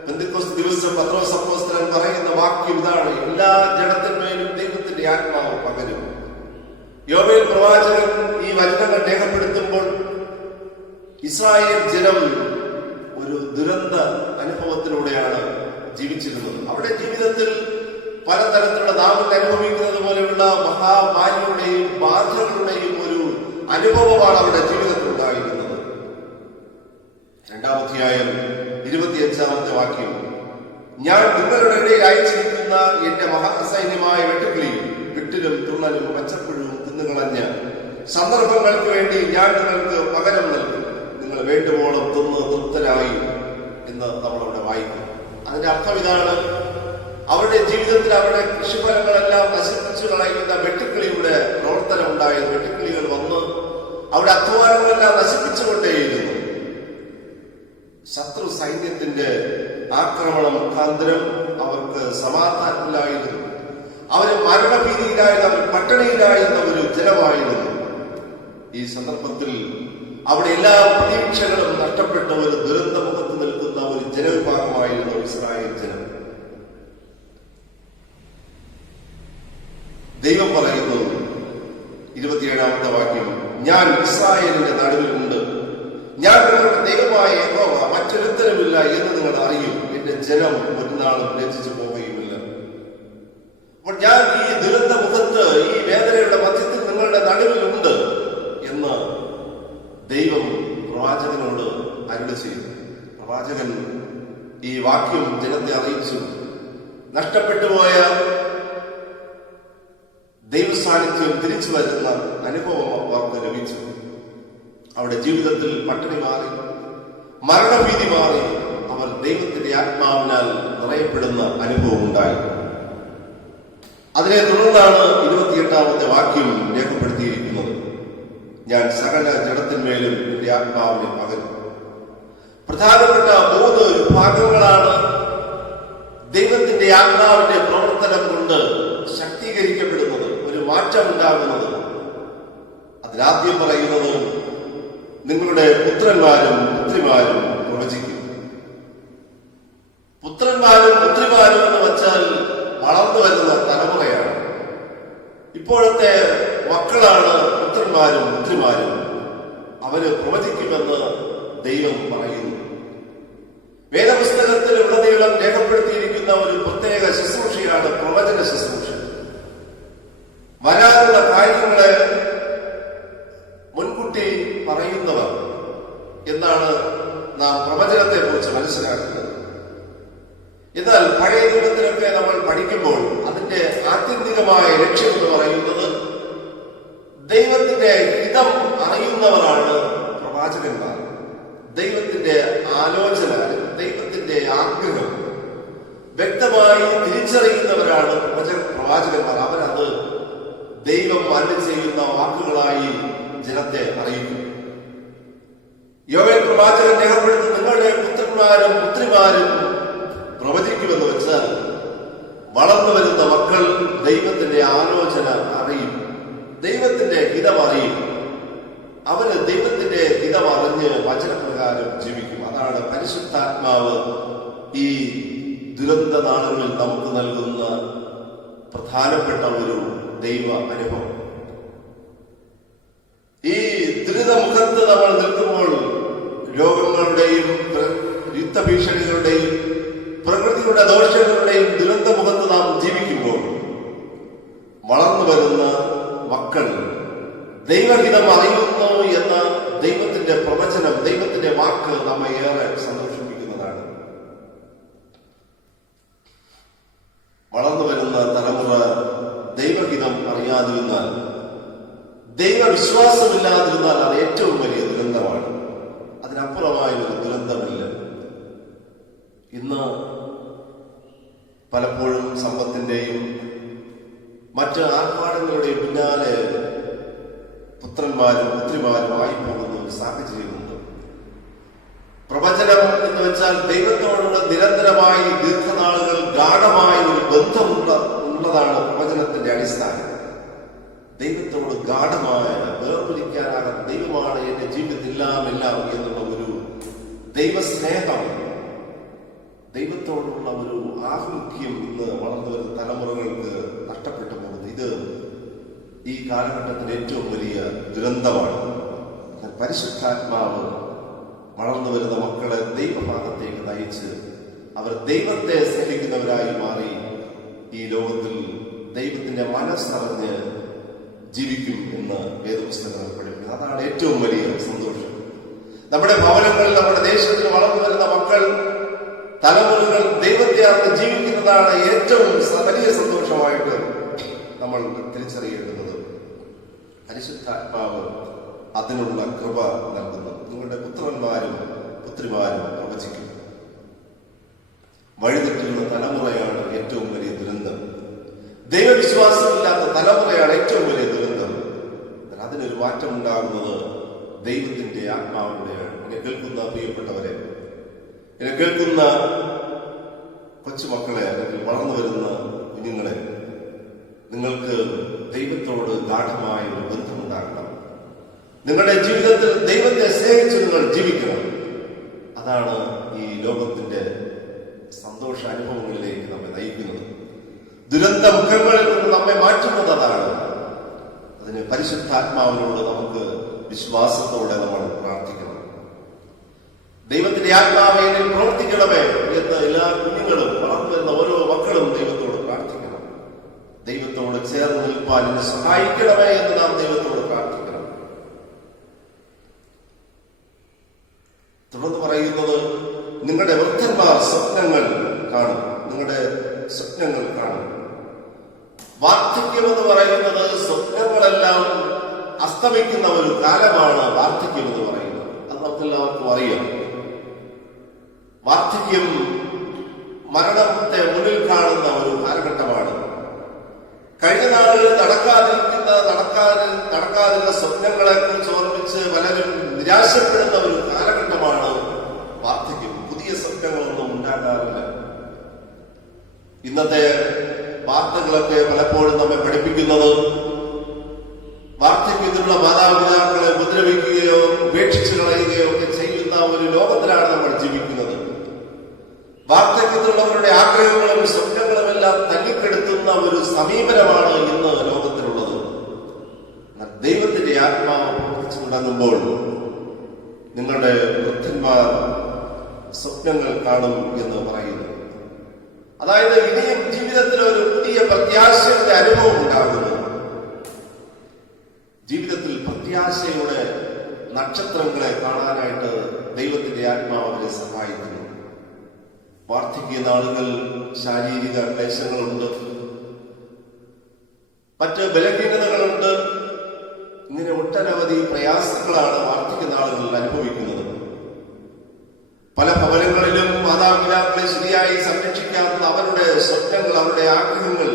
പെന്തക്കോസ്ത് ദിവസം പത്രോസ് അപ്പോസ്തലൻ പറയുന്ന വാക്യം ഇതാണ്: എല്ലാ ജഡത്തിന്മേലും ദൈവത്തിന്റെ ആത്മാവ് പകരും. യോവേൽ പ്രവാചകൻ ഈ വചനങ്ങൾ രേഖപ്പെടുത്തുമ്പോൾ ഇസ്രായേൽ ജനം ഒരു ദുരന്ത അനുഭവത്തിലൂടെയാണ് ജീവിച്ചിരുന്നത്. അവിടെ ജീവിതത്തിൽ പലതരത്തിലുള്ള നാമം അനുഭവിക്കുന്നത് പോലെയുള്ള മഹാമാരിയുടെയും ബാധകളുടെയും ഒരു അനുഭവമാണ് അവരുടെ ജീവിതത്തിൽ ഉണ്ടായിരുന്നത്. 2-ാം അധ്യായം 25-ാമത്തെ വാക്യം: ഞാൻ നിങ്ങളുടെ ഇടയിൽ അയച്ചിരിക്കുന്ന എന്റെ മഹാസൈന്യമായ വെട്ടുക്കിളിയും വിട്ടിലും തുള്ളലും പച്ചപ്പുഴവും തിന്നുകളഞ്ഞ സന്ദർഭങ്ങൾക്ക് വേണ്ടി ഞാൻ നിങ്ങൾക്ക് പകരം നൽകും. നിങ്ങൾ വേണ്ടുവോളം തിന്ന് തൃപ്തരായി എന്ന് നമ്മളവിടെ വായിക്കും. അതിന്റെ അർത്ഥം ഇതാണ്: അവരുടെ ജീവിതത്തിൽ അവരുടെ കൃഷിഫലങ്ങളെല്ലാം നശിപ്പിച്ചു കളയുന്ന വെട്ടുക്കിളിയുടെ പ്രവർത്തനം ഉണ്ടായത്. വെട്ടുക്കിളികൾ വന്ന് അവരുടെ അധ്വാനങ്ങളെല്ലാം നശിപ്പിച്ചുകൊണ്ടേയിരുന്നു. ശത്രു സൈന്യത്തിന്റെ ആക്രമണം മുഖാന്തരം അവർക്ക് സമാധാനമില്ലായിരുന്നു. അവര് മരണഭീതിയിലായിരുന്ന, അവർ പട്ടിണിയിലായിരുന്ന ഒരു ജനമായിരുന്നു. ഈ സന്ദർഭത്തിൽ അവിടെ എല്ലാ പ്രതീക്ഷകളും നഷ്ടപ്പെട്ട ഒരു ദുരന്തമുഖത്ത് നിൽക്കുന്ന ഒരു ജനവിഭാഗമായിരുന്നു ഇസ്രായേൽ ജനം. ദൈവം പറയുന്നു 27-ാമത്തെ വാക്യം: ഞാൻ ഇസ്രായേലിന്റെ നടുവിലുണ്ട്, ഞാൻ നിങ്ങളുടെ ദൈവമായ യഹോവ, മറ്റൊരുത്തരമില്ല എന്ന് നിങ്ങൾ അറിയും. എന്റെ ജനം ഒരു നാളും ലജ്ജിച്ചു പോവുകയുമില്ല. അപ്പോൾ ഞാൻ ഈ ദുരന്ത മുഖത്ത്, ഈ വേദനയുടെ മധ്യത്തിൽ നിങ്ങളുടെ നടുവിലുണ്ട് എന്ന് ദൈവം പ്രവാചകനോട് അരുളി ചെയ്തു. പ്രവാചകൻ ഈ വാക്യം ജനത്തെ അറിയിച്ചു. നഷ്ടപ്പെട്ടുപോയ ദൈവസാന്നിധ്യം തിരിച്ചു വരുന്ന അനുഭവം അവർക്ക് ലഭിച്ചു. അവരുടെ ജീവിതത്തിൽ പട്ടിണി മാറി, മരണഭീതി മാറി, അവർ ദൈവത്തിന്റെ ആത്മാവിനാൽ നിറയപ്പെടുന്ന അനുഭവം ഉണ്ടായി. അതിനെ തുടർന്നാണ് 28-ാമത്തെ വാക്യം രേഖപ്പെടുത്തിയിരിക്കുന്നത്: ഞാൻ സകല ജഡത്തിന്മേലും എന്റെ ആത്മാവിനെ പകരും. പ്രധാനപ്പെട്ട 3 വിഭാഗങ്ങളാണ് ദൈവത്തിന്റെ ആത്മാവിന്റെ പ്രവർത്തനം കൊണ്ട് ശക്തീകരിക്കപ്പെടുന്നത്, ഒരു മാറ്റമുണ്ടാകുന്നത്. അതിലാദ്യം പറയുന്നത്: നിങ്ങളുടെ പുത്രന്മാരും പുത്രിമാരും പ്രവചിക്കും. പുത്രന്മാരും പുത്രിമാരും എന്ന് വച്ചാൽ വളർന്നു വരുന്ന തലമുറയാണ്. ഇപ്പോഴത്തെ മക്കളാണ് പുത്രന്മാരും പുത്രിമാരും. അവര് പ്രവചിക്കുമെന്ന് ദൈവം പറയുന്നു. വേദപുസ്തകത്തിൽ ഉടനീളം രേഖപ്പെടുത്തിയിരിക്കുന്ന ഒരു പ്രത്യേക ശുശ്രൂഷയാണ് പ്രവചന ശുശ്രൂഷ. വരാനുള്ള കാര്യങ്ങളെ മുൻകൂട്ടി പറയുന്നവർ എന്നാണ് നാം പ്രവചനത്തെ കുറിച്ച് മനസ്സിലാക്കുന്നത്. എന്നാൽ പഴയ നിയമത്തിലൊക്കെ നമ്മൾ പഠിക്കുമ്പോൾ അതിന്റെ ആത്യന്തികമായ ലക്ഷ്യം എന്ന് പറയുന്നത് ദൈവത്തിന്റെ ഹിതം അറിയുന്നവരാണ് പ്രവാചകന്മാർ. ദൈവത്തിന്റെ ആലോചന, ദൈവത്തിന്റെ ആഗ്രഹം വ്യക്തമായി തിരിച്ചറിയുന്നവരാണ് പ്രവാചകന്മാർ. അവരത് ദൈവം അരുളി ചെയ്യുന്ന വാക്കുകളായി ജനത്തെ അറിയിക്കും. യോവേൽ പ്രവാചകൻ രേഖപ്പെടുത്തുന്ന നിങ്ങളുടെ പുത്രന്മാരും പുത്രിമാരും പ്രവചിക്കുമെന്ന് വെച്ചാൽ വളർന്നു വരുന്ന മക്കൾ ദൈവത്തിന്റെ ആലോചന അറിയും, ദൈവത്തിന്റെ ഹിതം അറിയും. അവന് ദൈവത്തിന്റെ ഹിതം അറിഞ്ഞ് വചനപ്രകാരം ജീവിക്കും. അതാണ് പരിശുദ്ധാത്മാവ് ഈ ദുരന്ത നാളുകളിൽ നമുക്ക് നൽകുന്ന പ്രധാനപ്പെട്ട ഒരു ദൈവ അനുഭവം. ഈ ദുരിതമുഖത്ത് നമ്മൾ നിൽക്കുമ്പോൾ രോഗങ്ങളുടെയും യുദ്ധഭീഷണികളുടെയും പ്രകൃതിയുടെ ദോഷങ്ങളുടെയും ദുരന്തമുഖത്ത് നാം ജീവിക്കുമ്പോൾ വളർന്നു വരുന്ന മക്കൾ ദൈവഹിതം അറിയുന്നു എന്ന ദൈവത്തിന്റെ പ്രവചനം, ദൈവത്തിന്റെ വാക്ക് നമ്മെ ഏറെ സന്തോഷിപ്പിക്കുന്നതാണ്. വളർന്നു വരുന്ന തലമുറ ദൈവഹിതം അറിയാതിരുന്നാൽ, ദൈവവിശ്വാസമില്ലാതിരുന്നാൽ അത് ഏറ്റവും വലിയ ദുരന്തമാണ്. അതിനപ്പുറമായൊരു ദുരന്തമില്ല. ഇന്ന് പലപ്പോഴും സമ്പത്തിന്റെയും മറ്റ് ആർഭാടങ്ങളുടെയും പിന്നാലെ പുത്രന്മാരും പുത്രിമാരും ആയി പോകുന്ന ഒരു സാഹചര്യമുണ്ട്. പ്രവചനം എന്ന് വെച്ചാൽ ദൈവത്തോടുള്ള നിരന്തരമായി ദീർഘനാളുകൾ ഗാഢമായ ഒരു ബന്ധമുള്ളതാണ് പ്രവചനത്തിന്റെ അടിസ്ഥാനം. ദൈവത്തോട് ഗാഢമായ വേർപിരിക്കാനാകാത്ത ദൈവമാണ് എന്റെ ജീവിതത്തിൽ എല്ലാം എന്നുള്ള ഒരു ദൈവസ്നേഹം, ദൈവത്തോടുള്ള ഒരു ആഭിമുഖ്യം ഇന്ന് വളർന്നു വരുന്ന തലമുറകൾക്ക് നഷ്ടപ്പെട്ടു പോകുന്നു. ഇത് ഈ കാലഘട്ടത്തിന്റെ ഏറ്റവും വലിയ ദുരന്തമാണ്. പരിശുദ്ധാത്മാവ് വളർന്നു വരുന്ന മക്കളെ ദൈവഭാഗത്തേക്ക് നയിച്ച് അവർ ദൈവത്തെ സ്നേഹിക്കുന്നവരായി മാറി ഈ ലോകത്തിൽ ദൈവത്തിന്റെ മനസ്സറിഞ്ഞ് ജീവിക്കും എന്ന് വേദപുസ്തകങ്ങൾ പഠിപ്പിക്കുന്നു. അതാണ് ഏറ്റവും വലിയ സന്തോഷം. നമ്മുടെ ഭവനങ്ങളിൽ നമ്മുടെ ദേശത്തിൽ വളർന്നു വരുന്ന മക്കൾ തലമുറകൾ ദൈവത്തെ അറിഞ്ഞ് ജീവിക്കുന്നതാണ് ഏറ്റവും വലിയ സന്തോഷമായിട്ട് നമ്മൾ തിരിച്ചറിയേണ്ടുന്നത്. പരിശുദ്ധാത്മാവ് അതിനുള്ള കൃപ നൽകുന്നു. നിങ്ങളുടെ പുത്രന്മാരും പുത്രിമാരും പ്രവചിക്കും. വഴിതെറ്റുന്ന തലമുറയാണ് ഏറ്റവും വലിയ ദുരന്തം. ദൈവവിശ്വാസമില്ലാത്ത തലമുറയാണ് ഏറ്റവും വലിയ ദുരന്തം. അതിനൊരു മാറ്റം ഉണ്ടാകുന്നത് ദൈവത്തിന്റെ ആത്മാവിലൂടെയാണ്. എന്നെ കേൾക്കുന്ന പ്രിയപ്പെട്ടവരെ, എന്നെ കേൾക്കുന്ന കൊച്ചുമക്കളെ, അല്ലെങ്കിൽ വളർന്നു വരുന്ന കുഞ്ഞുങ്ങളെ, നിങ്ങൾക്ക് ദൈവത്തോട് ഗാഢമായ ഒരു ബന്ധമുണ്ടാകണം. നിങ്ങളുടെ ജീവിതത്തിൽ ദൈവത്തെ സ്നേഹിച്ച് നിങ്ങൾ ജീവിക്കണം. അതാണ് ഈ ലോകത്തിന്റെ സന്തോഷ അനുഭവങ്ങളിലേക്ക് നമ്മെ നയിക്കുന്നത്. ദുരന്ത മുഖങ്ങളിൽ നിന്ന് നമ്മെ മാറ്റുന്നത് അതാണ്. അതിന് പരിശുദ്ധാത്മാവിനോട് നമുക്ക് വിശ്വാസത്തോടെ നമ്മൾ പ്രാർത്ഥിക്കണം. ദൈവത്തിന്റെ ആത്മാവെ എന്നിൽ പ്രവർത്തിക്കണമേ എന്ന് എല്ലാ കുഞ്ഞുങ്ങളും വളർന്നു വരുന്ന ഓരോ മക്കളും ദൈവത്തോട് പ്രാർത്ഥിക്കണം. ദൈവത്തോട് ചേർന്ന് നിൽപ്പാൻ എന്നെ സഹായിക്കണമേ എന്ന് നാം ദൈവത്തോട് പ്രാർത്ഥിക്കണം. തുടർന്ന് പറയുന്നത്, നിങ്ങളുടെ വൃദ്ധന്മാർ സ്വപ്നങ്ങൾ കാണും. നിങ്ങളുടെ സ്വപ്നങ്ങൾ കാണും. വാർദ്ധക്യം എന്ന് പറയുന്നത് സ്വപ്നങ്ങളെല്ലാം അസ്തമിക്കുന്ന ഒരു കാലമാണ്. വാർദ്ധക്യം എന്ന് പറയുന്നത് അത് നമുക്കെല്ലാവർക്കും അറിയാം. വാർദ്ധക്യം മരണത്തെ മുന്നിൽ കാണുന്ന ഒരു കാലഘട്ടമാണ്. കഴിഞ്ഞ നാളുകളിൽ നടക്കാതിരുന്ന സ്വപ്നങ്ങളെ കുറിച്ച് ഓർമ്മിച്ച് പലരും നിരാശപ്പെടുന്ന ഒരു കാലഘട്ടമാണ് വാർദ്ധക്യം. പുതിയ സ്വപ്നങ്ങളൊന്നും ഉണ്ടാകാറില്ല. ഇന്നത്തെ വാർത്തകളൊക്കെ പലപ്പോഴും നമ്മെ പഠിപ്പിക്കുന്നത് വാർദ്ധക്യത്തിലുള്ള മാതാപിതാക്കളെ ഉപദ്രവിക്കുകയോ ഉപേക്ഷിച്ചു കളയുകയോ ഒക്കെ ചെയ്യുന്ന ഒരു ലോകത്തിലാണ് നമ്മൾ ജീവിക്കുന്നത്. വാർദ്ധക്യത്തിലുള്ളവരുടെ ആഗ്രഹങ്ങളും സ്വപ്നങ്ങളും എല്ലാം തല്ലിക്കെടുത്തുന്ന ഒരു സമീപനമാണ് ഇന്ന് ലോകത്തിലുള്ളത്. ദൈവത്തിന്റെ ആത്മാവ് പ്രവർത്തിച്ചു തുടങ്ങുമ്പോൾ നിങ്ങളുടെ വൃദ്ധന്മാർ സ്വപ്നങ്ങൾ കാണും എന്ന് പറയുന്നു. അതായത് ഇനിയും ജീവിതത്തിൽ ഒരു പുതിയ പ്രത്യാശയുടെ അനുഭവം ഉണ്ടാകുന്നു. ജീവിതത്തിൽ പ്രത്യാശയുടെ നക്ഷത്രങ്ങളെ കാണാനായിട്ട് ദൈവത്തിന്റെ ആത്മാവ് അവരെ സഹായിക്കുന്നു. വാർദ്ധക്യ നാളുകൾ ശാരീരിക ക്ലേശങ്ങളുണ്ട്, മറ്റ് ബലഹീനതകളുണ്ട്. ഇങ്ങനെ ഒട്ടനവധി പ്രയാസങ്ങളാണ് വാർദ്ധക്യ നാളുകളിൽ അനുഭവിക്കുന്നത്. പല ഭവനങ്ങളിലും മാതാപിതാക്കളെ ശരിയായി സംരക്ഷിക്കാത്ത അവരുടെ സ്വപ്നങ്ങൾ, അവരുടെ ആഗ്രഹങ്ങൾ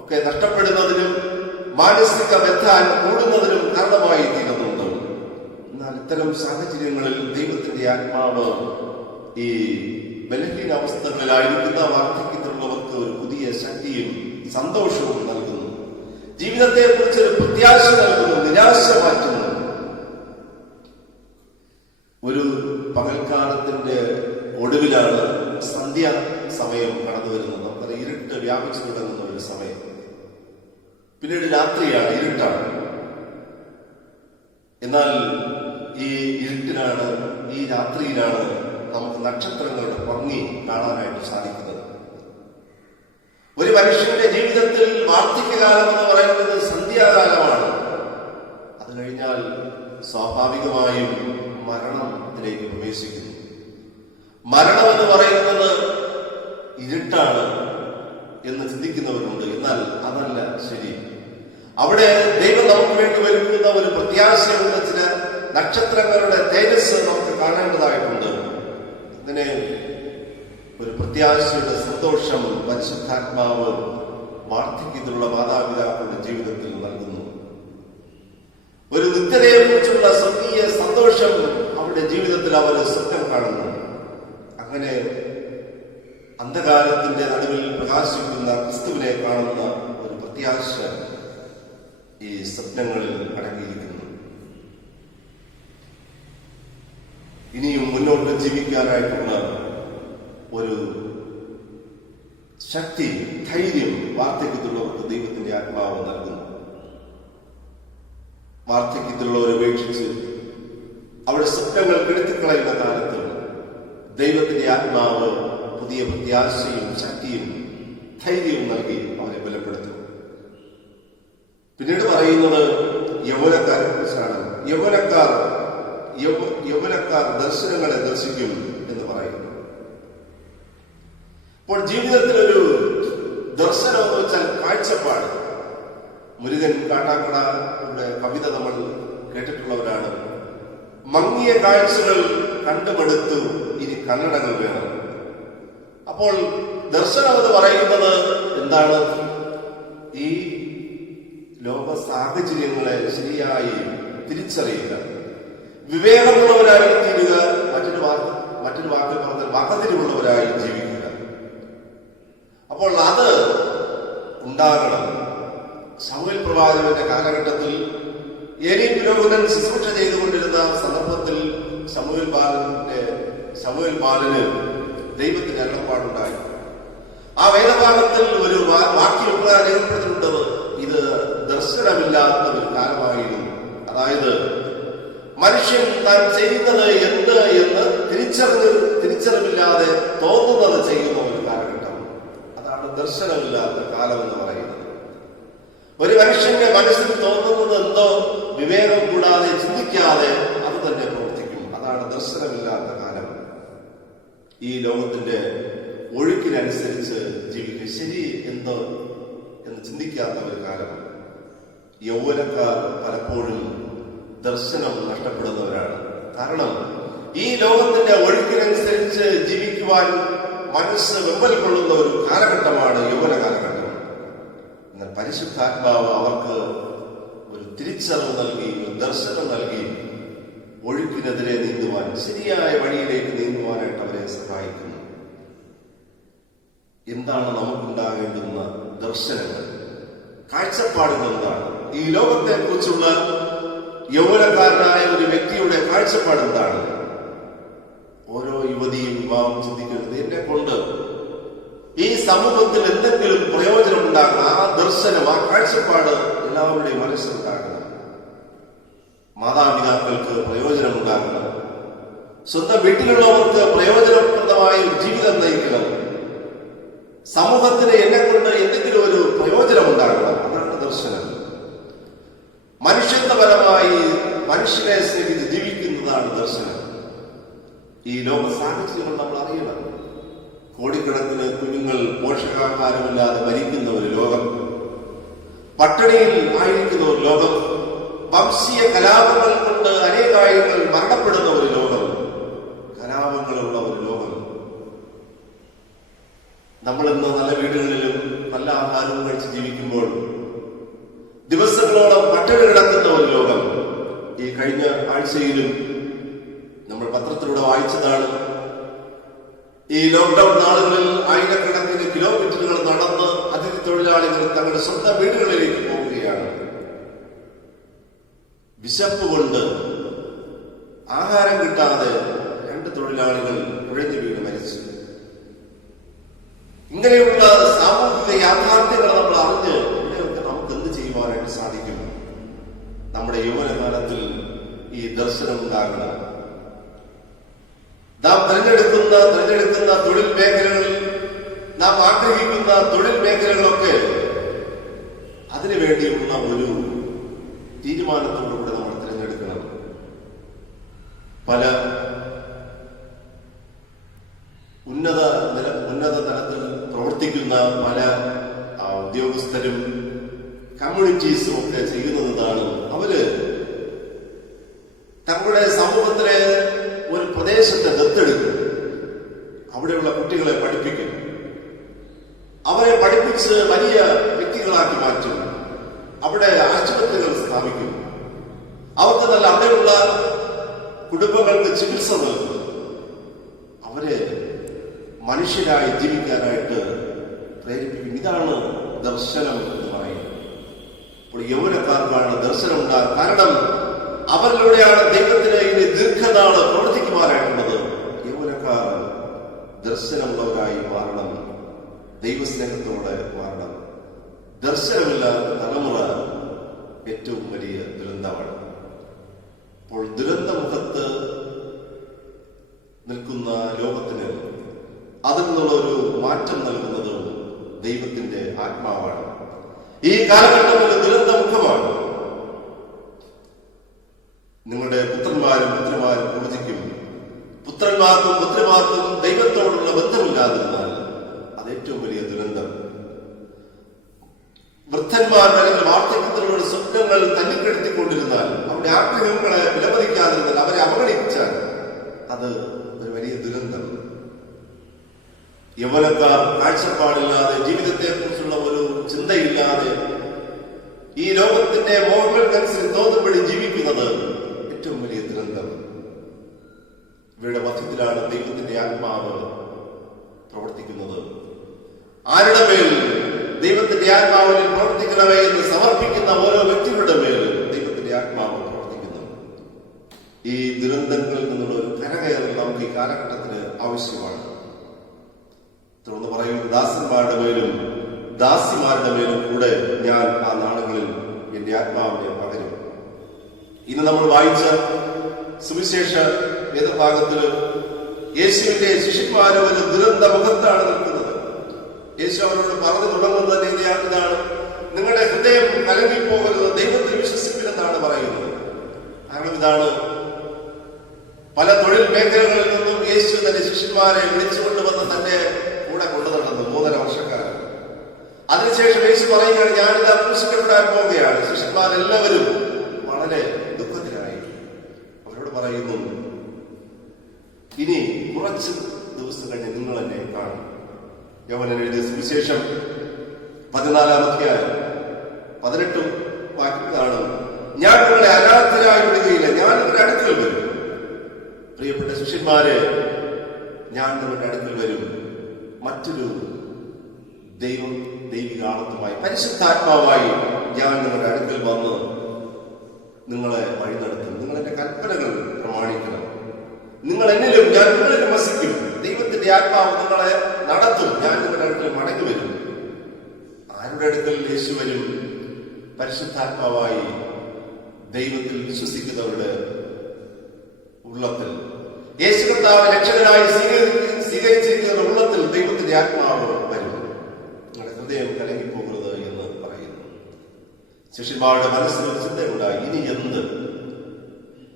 ഒക്കെ നഷ്ടപ്പെടുന്നതിനും മാനസിക വ്യഥ കൂടുന്നതിനും കാരണമായി തീരുന്നുണ്ട്. എന്നാൽ ഇത്തരം സാഹചര്യങ്ങളിൽ ദൈവത്തിന്റെ ആത്മാവ് ഈ ബലഹീന അവസ്ഥകളിലായിരിക്കുന്ന വാർദ്ധക്യത്തിലുള്ളവർക്ക് ഒരു പുതിയ ശക്തിയും സന്തോഷവും നൽകുന്നു. ജീവിതത്തെ കുറിച്ച് ഒരു പ്രത്യാശ നൽകുന്നു, നിരാശ മാറ്റുന്നു. ഒരു പകൽക്കാലത്തിന്റെ ഒടുവിലാണ് സന്ധ്യ സമയം കടന്നു വരുന്നത്. നമുക്കത് ഇരുട്ട് വ്യാപിച്ചു തുടങ്ങുന്ന ഒരു സമയം. പിന്നീട് രാത്രിയാണ്, ഇരുട്ടാണ്. എന്നാൽ ഈ ഇരുട്ടിനാണ്, ഈ രാത്രിയിലാണ് നമുക്ക് നക്ഷത്രങ്ങളുടെ ഭംഗി കാണാനായിട്ട് സാധിക്കുന്നത്. ഒരു മനുഷ്യന്റെ ജീവിതത്തിൽ വാർദ്ധക്യകാലം എന്ന് പറയുന്നത് സന്ധ്യാകാലമാണ്. അത് കഴിഞ്ഞാൽ സ്വാഭാവികമായും മരണത്തിലേക്ക് പ്രവേശിക്കുന്നു. മരണം എന്ന് പറയുന്നത് ഇരുട്ടാണ് എന്ന് ചിന്തിക്കുന്നവരുണ്ട്. എന്നാൽ അതല്ല ശരി. അവിടെ ദൈവം നമുക്ക് വേണ്ടി ഒരുക്കുന്ന ഒരു പ്രത്യാശയുള്ള ചില നക്ഷത്രങ്ങളുടെ തേജസ് നമുക്ക് കാണേണ്ടതായിട്ടുണ്ട്. ഇതിനെ ഒരു പ്രത്യാശയുടെ സന്തോഷം പരിശുദ്ധാത്മാവ് വാർദ്ധക്യത്തിലുള്ള മാതാപിതാക്കളുടെ ജീവിതത്തിൽ നൽകുന്നു. ഒരു നിത്യതയെക്കുറിച്ചുള്ള സ്വർഗീയ സന്തോഷം അവരുടെ ജീവിതത്തിൽ അവർ സ്വപ്നം കാണുന്നു. അങ്ങനെ അന്ധകാരത്തിന്റെ നടുവിൽ പ്രകാശിക്കുന്ന ക്രിസ്തുവിനെ കാണുന്ന ഒരു പ്രത്യാശ ഈ സ്വപ്നങ്ങളിൽ അടങ്ങിയിരിക്കുന്നു. ഇനിയും മുന്നോട്ട് ജീവിക്കാനായിട്ടുള്ള ഒരു ശക്തി, ധൈര്യം വാർദ്ധക്യത്തിലുള്ളവർക്ക് ദൈവത്തിന്റെ ആത്മാവ് നൽകുന്നു. വാർദ്ധക്യത്തിലുള്ളവരെ ഉപേക്ഷിച്ച് അവരുടെ സ്വപ്നങ്ങൾ കെടുത്തിക്കളയുന്ന കാലത്ത് ദൈവത്തിന്റെ ആത്മാവ് പുതിയ പ്രത്യാശയും ശക്തിയും ധൈര്യവും നൽകി അവരെ ബലപ്പെടുത്തും. പിന്നീട് പറയുന്നത് യൗവനക്കാരെ കുറിച്ചാണ്. യൗവനക്കാർ ദർശനങ്ങളെ ദർശിക്കും എന്ന് പറയുന്നു. അപ്പോൾ ജീവിതത്തിലൊരു ദർശനം എന്ന് വെച്ചാൽ കാഴ്ചപ്പാട്. മുരുകൻ കാട്ടാക്കടയുടെ കവിത നമ്മൾ കേട്ടിട്ടുള്ളവരാണ്. മങ്ങിയ കാഴ്ചകൾ കണ്ടുമടുത്തു, ഇനി കണ്ണടകൾ വേണം. അപ്പോൾ ദർശനം എന്ന് പറയുന്നത് എന്താണ്? ഈ ലോക സാഹചര്യങ്ങളെ ശരിയായി തിരിച്ചറിയുക, വിവേകമുള്ളവരായി തീരുക, മറ്റൊരു വാക്കിൽ പറഞ്ഞാൽ വകതിരിവുള്ളവരായി ജീവിക്കുക. അപ്പോൾ അത് ഉണ്ടാകണം. ശമൂവേൽ പ്രവാചകന്റെ കാലഘട്ടത്തിൽ ഏലീ പുരോഹിതൻ ശുശ്രൂഷ ചെയ്തുകൊണ്ടിരുന്ന സന്ദർഭത്തിൽ ശമൂവേൽ ബാലന് ദൈവത്തിന് അരുളപ്പാടുണ്ടായി. ആ വേദഭാഗത്തിൽ ഒരു വാക്യം രേഖപ്പെടുത്തിയിട്ടുള്ളത് ഇത് ദർശനമില്ലാത്ത ഒരു കാലമായിരുന്നു. അതായത് മനുഷ്യൻ താൻ ചെയ്യുന്നത് എന്ത് എന്ന് തിരിച്ചറിവില്ലാതെ തോന്നുന്നത് ചെയ്യുന്ന ഒരു കാലഘട്ടം. അതാണ് ദർശനമില്ലാത്ത കാലം എന്ന് പറയുന്നത്. ഒരു മനുഷ്യന്റെ മനസ്സിൽ തോന്നുന്നത് എന്തോ വിവേകം കൂടാതെ ചിന്തിക്കാതെ അത് തന്നെ പ്രവർത്തിക്കും. അതാണ് ദർശനമില്ലാത്ത കാലം. ഈ ലോകത്തിന്റെ ഒഴുക്കിനനുസരിച്ച് ജീവിക്കും. ശരി എന്തോ എന്ന് ചിന്തിക്കാത്ത ഒരു കാലം. യൗവനക്കാർ പലപ്പോഴും ദർശനം നഷ്ടപ്പെടുന്നവരാണ്. കാരണം ഈ ലോകത്തിന്റെ ഒഴുക്കിനനുസരിച്ച് ജീവിക്കുവാൻ മനസ്സ് വെമ്പൽ കൊള്ളുന്ന ഒരു കാലഘട്ടമാണ് യൗവന കാലഘട്ടം. എന്നാൽ പരിശുദ്ധാത്മാവ് അവർക്ക് ഒരു തിരിച്ചറിവ് നൽകി, ഒരു ദർശനം നൽകി ഒഴുക്കിനെതിരെ നീന്തുവാൻ, ശരിയായ വഴിയിലേക്ക് നീന്തുവാനായിട്ട് അവരെ സഹായിക്കുന്നു. എന്താണ് നമുക്കുണ്ടാകേണ്ടുന്ന ദർശനങ്ങൾ, കാഴ്ചപ്പാടുകൾ എന്താണ്? ഈ ലോകത്തെ കുറിച്ചുള്ള യൗവനക്കാരനായ ഒരു വ്യക്തിയുടെ കാഴ്ചപ്പാട് എന്താണ്? ഓരോ യുവതിയും യുവാവും ചിന്തിക്കുന്നത് എന്നെ കൊണ്ട് ഈ സമൂഹത്തിൽ എന്തെങ്കിലും പ്രയോജനം ഉണ്ടാക്കണം. ആ ദർശനം, ആ കാഴ്ചപ്പാട് എല്ലാവരുടെയും മനസ്സിലുണ്ടാകണം. മാതാപിതാക്കൾക്ക് പ്രയോജനം ഉണ്ടാക്കണം. സ്വന്തം വീട്ടിലുള്ളവർക്ക് പ്രയോജനപ്രദമായ ഒരു ജീവിതം നയിക്കണം. സമൂഹത്തിന് എന്നെ കൊണ്ട് എന്തെങ്കിലും ഒരു പ്രയോജനം ഉണ്ടാകണം. അതാണ് ദർശനം. മനുഷ്യത്വപരമായി മനുഷ്യനെ സ്നേഹിച്ച് ജീവിക്കുന്നതാണ് ദർശനം. ഈ ലോക സാഹചര്യങ്ങൾ നമ്മൾ അറിയണം. കോടിക്കണക്കിന് കുഞ്ഞുങ്ങൾ പോഷകാഹാരമില്ലാതെ മരിക്കുന്ന ഒരു ലോകം, പട്ടിണിയിൽ ആയിരിക്കുന്ന ഒരു ലോകം, വംശീയ കലാപങ്ങൾ കൊണ്ട് അനേകായിരങ്ങൾ മരണപ്പെടുന്ന ഒരു ലോകം, കലാപങ്ങളുള്ള ഒരു ലോകം. നമ്മളിന്ന് നല്ല വീടുകളിലും നല്ല ആഹാരവും കഴിച്ച് ജീവിക്കുമ്പോൾ ദിവസങ്ങളോളം പട്ടിണി കിടക്കുന്ന ഒരു ലോകം. ഈ കഴിഞ്ഞ ആഴ്ചയിലും നമ്മൾ പത്രത്തിലൂടെ വായിച്ചതാണ്. ഈ ലോക്ക്ഡൌൺ നാളുകളിൽ ആയിരക്കണക്കിന് കിലോമീറ്ററുകൾ നടന്ന് അതിഥി തൊഴിലാളികൾ തങ്ങളുടെ സ്വന്തം വീടുകളിലേക്ക് പോവുകയാണ്. വിശപ്പ് കൊണ്ട് ആഹാരം കിട്ടാതെ 2 തൊഴിലാളികൾ കുഴഞ്ഞു വീണ് മരിച്ചു. ഇങ്ങനെയുള്ള സാമൂഹിക യാഥാർത്ഥ്യങ്ങൾ നമ്മൾ അറിഞ്ഞ് ഇവിടെയൊക്കെ നമുക്ക് എന്ത് ചെയ്യുവാനായിട്ട് സാധിക്കും? നമ്മുടെ യൗവനകാലത്തിൽ ഈ ദർശനം ഉണ്ടാകണം. നാം തിരഞ്ഞെടുക്കുന്ന തൊഴിൽ മേഖലകളിൽ, നാം ആഗ്രഹിക്കുന്ന തൊഴിൽ മേഖലകളൊക്കെ അതിനുവേണ്ടിയുള്ള ഒരു തീരുമാനത്തോടുകൂടി നമ്മൾ തിരഞ്ഞെടുക്കണം. പല ഉന്നത തലത്തിൽ പ്രവർത്തിക്കുന്ന പല ഉദ്യോഗസ്ഥരും കമ്മ്യൂണിറ്റീസും ഒക്കെ ചെയ്യുന്നതാണ്, അവര് തങ്ങളുടെ സമൂഹത്തിലെ ഒരു പ്രദേശത്തെ ദത്തെടുക്കും. അവിടെയുള്ള കുട്ടികളെ പഠിപ്പിക്കും. അവരെ പഠിപ്പിച്ച് വലിയ വ്യക്തികളാക്കി മാറ്റും. അവിടെ ആശുപത്രികൾ സ്ഥാപിക്കും. അവർക്ക് നല്ല അവിടെയുള്ള കുടുംബങ്ങൾക്ക് ചികിത്സ നൽകും. അവരെ മനുഷ്യരായി ജീവിക്കാനായിട്ട് പ്രേരിപ്പിക്കും. ഇതാണ് ദർശനം എന്ന് പറയുന്നത്. അപ്പോൾ യൗവനക്കാർക്കാണ് ദർശനം ഉണ്ടാകുക. കാരണം അവരിലൂടെയാണ് ദൈവത്തിന് ഇനി ദീർഘനാള് പ്രവർത്തിക്കുവാനായിട്ടുള്ളത്. യൗവനക്കാർ ദർശനമുള്ളവരായി മാറണം, ദൈവസ്നേഹത്തോടെ മാറണം. ദർശനമില്ലാത്ത തലമുറ ഏറ്റവും വലിയ ദുരന്തമാണ്. അപ്പോൾ ദുരന്തമുഖത്ത് നിൽക്കുന്ന ലോകത്തിന് അതിൽ നിന്നുള്ള ഒരു മാറ്റം നൽകുന്നത് ദൈവത്തിന്റെ ആത്മാവാണ്. ഈ കാലഘട്ടം ഒരു ദുരന്തമുഖമാണ്. നിങ്ങളുടെ പുത്രന്മാരും പുത്രിമാരും പൂജിക്കും. പുത്രന്മാർക്കും പുത്രിമാർക്കും ദൈവത്തോടുള്ള ബന്ധമില്ലാതിരുന്നാൽ അത് ഏറ്റവും വലിയ ദുരന്തം. വൃദ്ധന്മാർ അല്ലെങ്കിൽ വാർദ്ധക്യത്തിലുള്ള സ്വപ്നങ്ങൾ തല്ലിക്കെടുത്തിക്കൊണ്ടിരുന്നാൽ, അവരുടെ ആഗ്രഹങ്ങളെ വിലമതിക്കാതിരുന്നാൽ, അവരെ അവഗണിച്ചാൽ അത് ഒരു വലിയ ദുരന്തം. യൗവനക്കാർ കാഴ്ചപ്പാടില്ലാതെ, ജീവിതത്തെ കുറിച്ചുള്ള ഒരു ചിന്തയില്ലാതെ, ഈ ലോകത്തിന്റെ മോഹങ്ങൾക്കനുസരിച്ച് തോന്നുമ്പടി ജീവിക്കുന്നത് ഏറ്റവും വലിയ ദുരന്തം. ഇവരുടെ മധ്യത്തിലാണ് ദൈവത്തിന്റെ ആത്മാവ് പ്രവർത്തിക്കുന്നത്. ആരുടെ മേൽ ദൈവത്തിന്റെ ആത്മാവിൽ പ്രവർത്തിക്കണമേ എന്ന് സമർപ്പിക്കുന്ന ഓരോ വ്യക്തികളുടെ മേൽ ദൈവത്തിന്റെ ആത്മാവ് പ്രവർത്തിക്കുന്നു. ഈ ദുരന്തങ്ങളിൽ നിന്നുള്ള ഒരു കരകയറൽ നമുക്ക് ഈ കാലഘട്ടത്തിന് ആവശ്യമാണ്. തുടർന്ന് പറയുന്നത്, ദാസന്മാരുടെ മേലും ദാസിമാരുടെ മേലും കൂടെ ഞാൻ ആ നാളുകളിൽ എന്റെ ആത്മാവിനെ പകരും. ഇന്ന് നമ്മൾ വായിച്ച സുവിശേഷ വേദഭാഗത്തില് യേശുവിന്റെ ശിഷ്യന്മാര് ഒരു ദുരന്ത മുഖത്താണ് നിൽക്കുന്നത്. യേശു അവരോട് പറഞ്ഞു തുടങ്ങുന്നത് ഇതാണ്: നിങ്ങളുടെ ഹൃദയം കലങ്ങിപ്പോകരുത്, ദൈവത്തിൽ വിശ്വസിപ്പില്ലെന്നാണ് പറയുന്നത്. കാരണം ഇതാണ്, പല തൊഴിൽ മേഖലകളിൽ നിന്നും യേശു തന്റെ ശിഷ്യന്മാരെ വിളിച്ചുകൊണ്ടുവന്ന് തന്റെ കൂടെ കൊണ്ടു നടന്നു 3.5 വർഷക്കാലം. അതിനുശേഷം യേശു പറയുകയാണ്, ഞാനിത് ക്രൂശിക്കപ്പെടാൻ പോവുകയാണ്. ശിഷ്യന്മാരെല്ലാവരും വളരെ ദുഃഖത്തിലായി. അവരോട് പറയുന്നു, ഇനി കുറച്ച് ദിവസം കഴിഞ്ഞ് നിങ്ങൾ എന്നെ കാണും. യോഹന്നാൻ എഴുതിയ സുവിശേഷം 14-ാം അധ്യായം 18 വാക്യത്തിലാണ്, ഞാൻ നിങ്ങളെ അനാഥരായി വിടുകയില്ല, ഞാൻ നിങ്ങളുടെ അടുക്കൽ വരും. പ്രിയപ്പെട്ട ശിഷ്യന്മാരെ, ഞാൻ നിങ്ങളുടെ അടുക്കൽ വരും. മറ്റൊരു ദൈവികാളത്തുമായി, പരിശുദ്ധാത്മാവായി ഞാൻ നിങ്ങളുടെ അടുക്കൽ വന്ന് നിങ്ങളെ വഴി നടത്തും. നിങ്ങൾ എന്റെ കൽപ്പനകൾ പ്രമാണിക്കണം. നിങ്ങൾ എന്നിലും ഞാൻ നിങ്ങളിലും വസിക്കും. ദൈവത്തിന്റെ ആത്മാവ് നിങ്ങളെ നടത്തും. ഞാൻ നിങ്ങളുടെ അടുക്കൽ മടങ്ങി വരും. ആരുടെ അടുക്കൽ യേശു വരും? പരിശുദ്ധാത്മാവായി ദൈവത്തിൽ വിശ്വസിക്കുന്നവരുടെ ഉള്ളത്തിൽ, യേശു കർത്താവ് രക്ഷകനായി സ്വീകരിച്ചിരിക്കുന്ന ഉള്ളത്തിൽ ദൈവത്തിന്റെ ആത്മാവ് വരും. നിങ്ങളുടെ ഹൃദയം കലങ്ങിപ്പോകരുത് എന്ന് പറയുന്നു. ശിഷ്യന്മാരുടെ മനസ്സിൽ ഒരു ചിന്തയുണ്ടായി, ഇനി എന്ത്?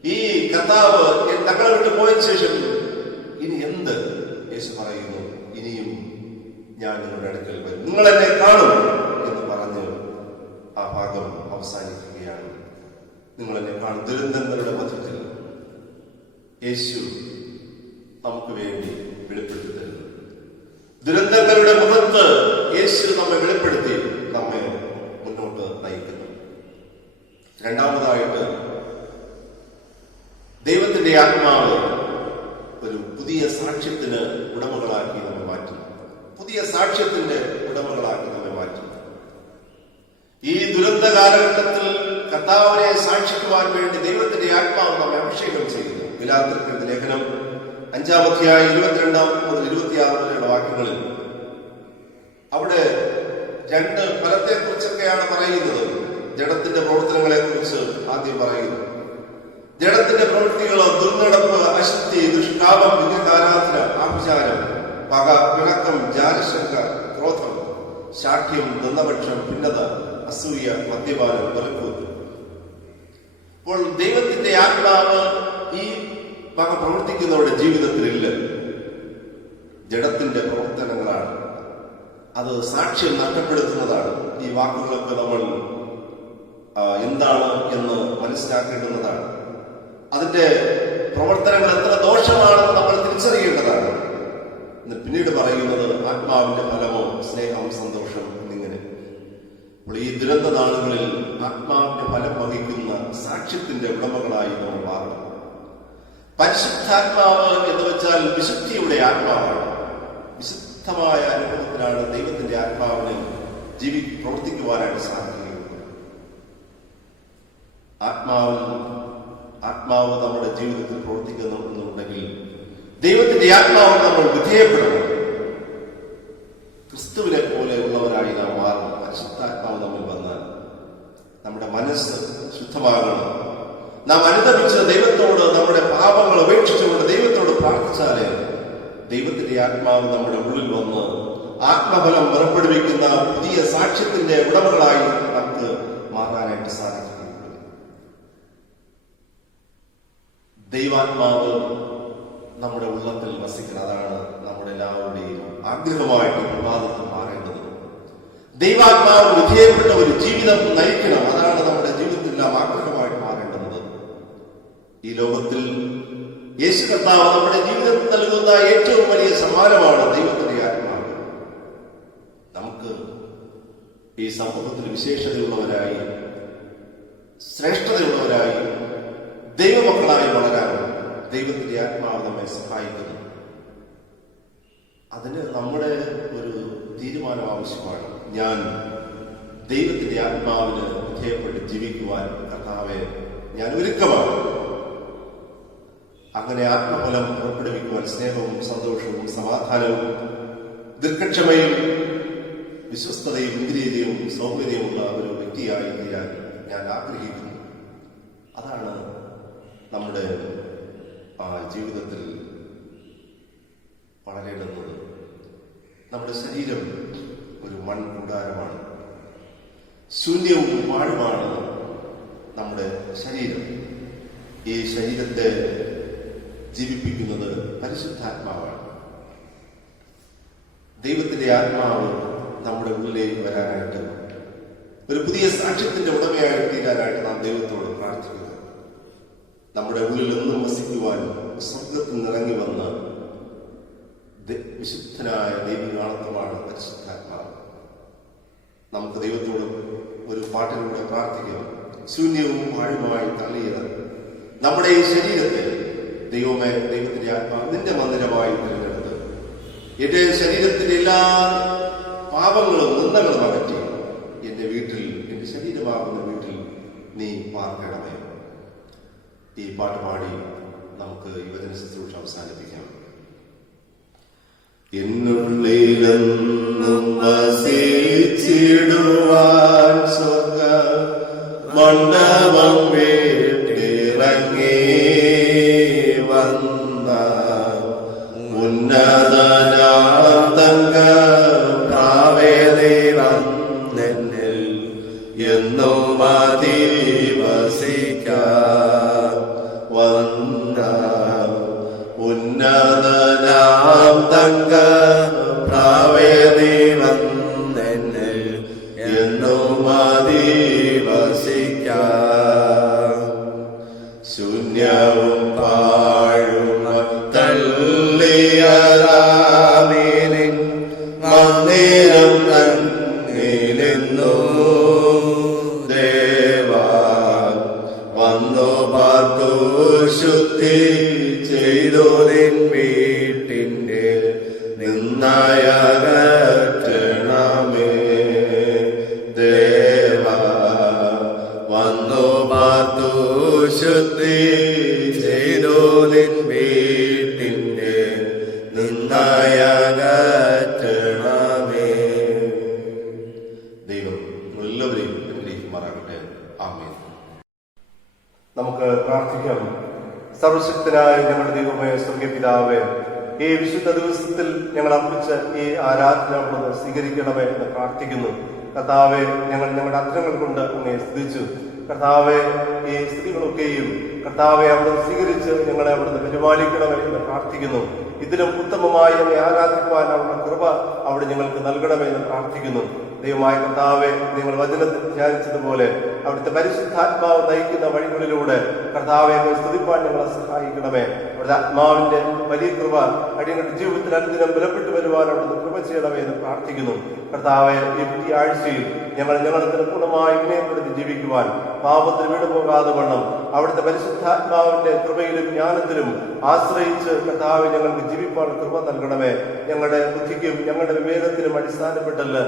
ഈ കർത്താവ് തങ്ങളെ വിട്ട് പോയ ശേഷം ഇനി എന്ത്? യേശു പറയുന്നു, ഇനിയും ഞാൻ നിങ്ങളുടെ അടുക്കൽ വരും, നിങ്ങൾ എന്നെ കാണും എന്ന് പറഞ്ഞ് ആ ഭാഗം അവസാനിക്കുകയാണ്. നിങ്ങൾ എന്നെ കാണും. ദുരന്തങ്ങളുടെ മധ്യത്തിൽ യേശു നമുക്ക് വേണ്ടി വെളിപ്പെടുത്തി തരുന്നു. ദുരന്തങ്ങളുടെ മുഖത്ത് യേശു നമ്മെ വെളിപ്പെടുത്തി നമ്മെ മുന്നോട്ട് നയിക്കുന്നു. രണ്ടാമതായിട്ട്, ദൈവത്തിന്റെ ആത്മാവ് ഒരു പുതിയ സാക്ഷ്യത്തിന് ഉടമകളാക്കി നമ്മെ മാറ്റും. പുതിയ സാക്ഷ്യത്തിന്റെ ഉടമകളാക്കി നമ്മെ മാറ്റും. ഈ ദുരന്ത കാലഘട്ടത്തിൽ കർത്താവിനെ സാക്ഷിക്കുവാൻ വേണ്ടി ദൈവത്തിന്റെ ആത്മാവ് നമ്മെ അഭിഷേകം ചെയ്യുന്നു. ഗലാത്യർക്കെഴുതിയ ലേഖനം 5-ാം അധ്യായം 22 മുതൽ 26 വരെയുള്ള വാക്യങ്ങളിൽ അവിടെ 2 ഫലത്തെ കുറിച്ചൊക്കെയാണ് പറയുന്നത്. ജഡത്തിന്റെ പ്രവർത്തനങ്ങളെ കുറിച്ച് ആദ്യം പറയുന്നു. ജഡത്തിന്റെ പ്രവൃത്തികളോ ദുർനടപ്പ്, അശുദ്ധി, ദുഷ്കാമം, വിഗ്രഹാരാധന, ആഭിചാരം, പക, പിണക്കം, ജാരശങ്ക, ക്രോധം, ശാഠ്യം, ദന്തപക്ഷം, ഭിന്നത, അസൂയ, മദ്യപാനം, കൊലക്കൂത്ത്. അപ്പോൾ ദൈവത്തിന്റെ ആത്മാവ് ഈ വക പ്രവർത്തിക്കുന്നവരുടെ ജീവിതത്തിലില്ല. ജഡത്തിന്റെ പ്രവർത്തനങ്ങളാണ്. അത് സാക്ഷ്യം നഷ്ടപ്പെടുത്തുന്നതാണ്. ഈ വാക്കുകളൊക്കെ നമ്മൾ എന്താണ് എന്ന് മനസ്സിലാക്കേണ്ടുന്നതാണ്. അതിന്റെ പ്രവർത്തനങ്ങൾ എത്ര ദോഷമാണെന്ന് നമ്മൾ തിരിച്ചറിയേണ്ടതാണ്. എന്നിട്ട് പിന്നീട് പറയുന്നത് ആത്മാവിന്റെ ഫലമോ സ്നേഹം, സന്തോഷം എന്നിങ്ങനെ. അപ്പോൾ ഈ ദുരന്ത നാളുകളിൽ ആത്മാവിന്റെ ഫലം വഹിക്കുന്ന സാക്ഷ്യത്തിന്റെ ഉടമകളായി നമ്മൾ മാറണം. പരിശുദ്ധാത്മാവ് എന്ന് വെച്ചാൽ വിശുദ്ധിയുടെ ആത്മാവാണ്. വിശുദ്ധമായ അനുഭവത്തിലാണ് ദൈവത്തിന്റെ ആത്മാവിന് പ്രവർത്തിക്കുവാനായിട്ട് സാധിക്കുകയുള്ളൂ. ആത്മാവ് നമ്മുടെ ജീവിതത്തിൽ പ്രവർത്തിക്കുന്നുണ്ടെങ്കിൽ ദൈവത്തിന്റെ ആത്മാവ് നമ്മൾ വിധേയപ്പെടണം. ക്രിസ്തുവിനെ പോലെ ഉള്ളവരായി നാം മാറണം. പരിശുദ്ധാത്മാവ് നമ്മൾ വന്നാൽ നമ്മുടെ മനസ്സ് ശുദ്ധമാകണം. നാം അനുദപിച്ച് ദൈവത്തോട് നമ്മുടെ പാപങ്ങൾ ഉപേക്ഷിച്ചുകൊണ്ട് ദൈവത്തോട് പ്രാർത്ഥിച്ചാലേ ദൈവത്തിന്റെ ആത്മാവ് നമ്മുടെ ഉള്ളിൽ വന്ന് ആത്മഫലം പുറപ്പെടുവിക്കുന്ന പുതിയ സാക്ഷ്യത്തിന്റെ ഉടമകളായി നമുക്ക് മാറാനായിട്ട് സാധിക്കുകയുള്ളൂ. ദൈവാത്മാവ് നമ്മുടെ ഉള്ളത്തിൽ വസിക്കണം. അതാണ് നമ്മുടെ എല്ലാവരുടെയും ആഗ്രഹമായിട്ട് പ്രഭാതത്തിൽ മാറേണ്ടത്. ദൈവാത്മാവ് വിധേയപ്പെട്ട ഒരു ജീവിതം നയിക്കണം. അതാണ് നമ്മുടെ ജീവിതത്തിലെല്ലാം ആഗ്രഹമായിട്ട് മാറേണ്ടത്. ഈ ലോകത്തിൽ യേശു കർത്താവ് നമ്മുടെ ജീവിതത്തിൽ നൽകുന്ന ഏറ്റവും വലിയ സമ്മാനമാണ് ദൈവത്തിന്റെ ആത്മാവ്. നമുക്ക് ഈ സമൂഹത്തിൽ വിശേഷതയുള്ളവരായി, ശ്രേഷ്ഠതയുള്ളവരായി, ദൈവമക്കളായി വളരാൻ ദൈവത്തിന്റെ ആത്മാവ് നമ്മെ സഹായിക്കുന്നു. അതിന് നമ്മുടെ ഒരു തീരുമാനം ആവശ്യമാണ്. ഞാൻ ദൈവത്തിന്റെ ആത്മാവിന് വിധേയപ്പെട്ട് ജീവിക്കുവാൻ കർത്താവെ ഞാൻ ഒരുക്കമാണ്. അങ്ങനെ ആത്മഫലം പുറപ്പെടുവിക്കുവാൻ സ്നേഹവും സന്തോഷവും സമാധാനവും ദീർഘക്ഷമയും വിശ്വസ്തതയും ഇന്ദ്രിയതയും സൗകര്യമുള്ള ഒരു വ്യക്തിയായി തീരാൻ ഞാൻ ആഗ്രഹിക്കുന്നു. അതാണ് നമ്മുടെ ജീവിതത്തിൽ വളരേണ്ടുന്നത്. നമ്മുടെ ശരീരം ഒരു മൺകൂടാരമാണ്. ശൂന്യവും പാഴുമാണ് നമ്മുടെ ശരീരം. ഈ ശരീരത്തെ ജീവിപ്പിക്കുന്നത് പരിശുദ്ധാത്മാവാണ്. ദൈവത്തിന്റെ ആത്മാവ് നമ്മുടെ ഉള്ളിലേക്ക് വരാനായിട്ട്, ഒരു പുതിയ സാക്ഷ്യത്തിന്റെ ഉടമയായി തീരാനായിട്ട് നാം ദൈവത്തോട് പ്രാർത്ഥിക്കുക. നമ്മുടെ ഉള്ളിൽ എന്നും വസിക്കുവാൻ സ്വർഗത്തിൽ നിറങ്ങി വന്ന വിശുദ്ധനായ ദൈവികാണത്വമാണ് പരിശുദ്ധാത്മാവ്. നമുക്ക് ദൈവത്തോട് ഒരു പാട്ടിലൂടെ പ്രാർത്ഥിക്കാം. ശൂന്യവും പാഴുമായി തള്ളിയത് നമ്മുടെ ഈ ശരീരത്തെ ദൈവമേ, ദൈവത്തിന്റെ ആത്മാവ് നിന്റെ മന്ദിരമായി തിരഞ്ഞെടുത്ത് എന്റെ ശരീരത്തിന്റെ എല്ലാ പാപങ്ങളും നിന്ദകളും അകറ്റി എന്റെ വീട്ടിൽ, എന്റെ ശരീരമാകുന്ന വീട്ടിൽ നീ പാർക്കണമേ. ഈ പാട്ട് പാടി നമുക്ക് ഈ വചന ശുശ്രൂഷ അവസാനിപ്പിക്കാം. എന്നുള്ളിലെന്നും വസിച്ചിടുവാൻ സ്വർഗ മണ്ഡപം വീട്ടിറങ്ങി വന്ന ഉന്നതനാതങ്ക പ്രാവേദൈവം നിന്നിൽ എന്നും അധിവസിക്കാൻ വന്ന ഉന്നതനാം തങ്ക പ്രാവേദൈവം നിന്നിൽ എന്നും അധിവസിക്കാൻ ശൂന്യവും പാഴും തള്ളിയരാമീനിൻ മന്ദിരം തന്നിലെന്നു ദേവാ വന്നു പാർത്തു ശുദ്ധി ചെയ്തു നിൻ വീട്ടിന്റെ നിന്നയകറ്റണമേ. ദേവാ വന്നു പാർത്തു ശുദ്ധി ചെയ്തു നിൻ വീട്ടിന്റെ നിന്നയകറ്റണമേ. ദൈവം എല്ലാവരെയും അനുഗ്രഹിക്കുമാറാകട്ടെ. ആമേൻ. നമുക്ക് പ്രാർത്ഥിക്കാം. സർവശക്തനായ ഞങ്ങളുടെ ദൈവമേ, സ്വർഗ്ഗീയ പിതാവേ, ഈ വിശുദ്ധ ദിവസത്തിൽ ഞങ്ങൾ അർപ്പിച്ച ഈ ആരാധന അവിടുന്ന് സ്വീകരിക്കണമേ എന്ന് പ്രാർത്ഥിക്കുന്നു. കർത്താവെ, ഞങ്ങൾ ഞങ്ങളുടെ അധരങ്ങൾ കൊണ്ട് അങ്ങേ സ്തുതിച്ചു. കർത്താവെ, ഈ സ്തുതികളൊക്കെയും കർത്താവെ അവിടുന്ന് സ്വീകരിച്ച് ഞങ്ങളെ അവിടുന്ന് പരിപാലിക്കണമേ എന്ന് പ്രാർത്ഥിക്കുന്നു. ഇതിലും ഉത്തമമായി ഞങ്ങളെ ആരാധിക്കുവാൻ അവിടുന്ന് കൃപ അവിടെ ഞങ്ങൾക്ക് നൽകണമേ എന്ന് പ്രാർത്ഥിക്കുന്നു. ദൈവമായ കർത്താവെ, നിങ്ങൾ വചനത്തിൽ ധ്യാനിച്ചതുപോലെ അവിടുത്തെ പരിശുദ്ധാത്മാവ് നയിക്കുന്ന വഴികളിലൂടെ കർത്താവെ ഞങ്ങൾ സ്തുതിപ്പാൻ ഞങ്ങളെ സഹായിക്കണമേ. അവിടുത്തെ ആത്മാവിന്റെ വലിയ കൃപ അടിയങ്ങളുടെ ജീവിതത്തിൽ അനുദിനം ബലപ്പെട്ടു വരുവാൻ അവിടുന്ന് കൃപ ചെയ്യണമേ എന്ന് പ്രാർത്ഥിക്കുന്നു. കർത്താവെ, ഈ പുതിയ ആഴ്ചയിൽ ഞങ്ങളെ പൂർണ്ണമായി വിനയപ്പെടുത്തി ജീവിക്കുവാൻ, പാപത്തിൽ വീണുപോകാതെ വണ്ണം അവിടുത്തെ പരിശുദ്ധാത്മാവിന്റെ കൃപയിലും ജ്ഞാനത്തിലും ആശ്രയിച്ച് കർത്താവെ ഞങ്ങൾക്ക് ജീവിപ്പാൻ കൃപ നൽകണമേ. ഞങ്ങളുടെ ബുദ്ധിക്കും ഞങ്ങളുടെ വിവേകത്തിനും അടിസ്ഥാനപ്പെട്ടല്ല,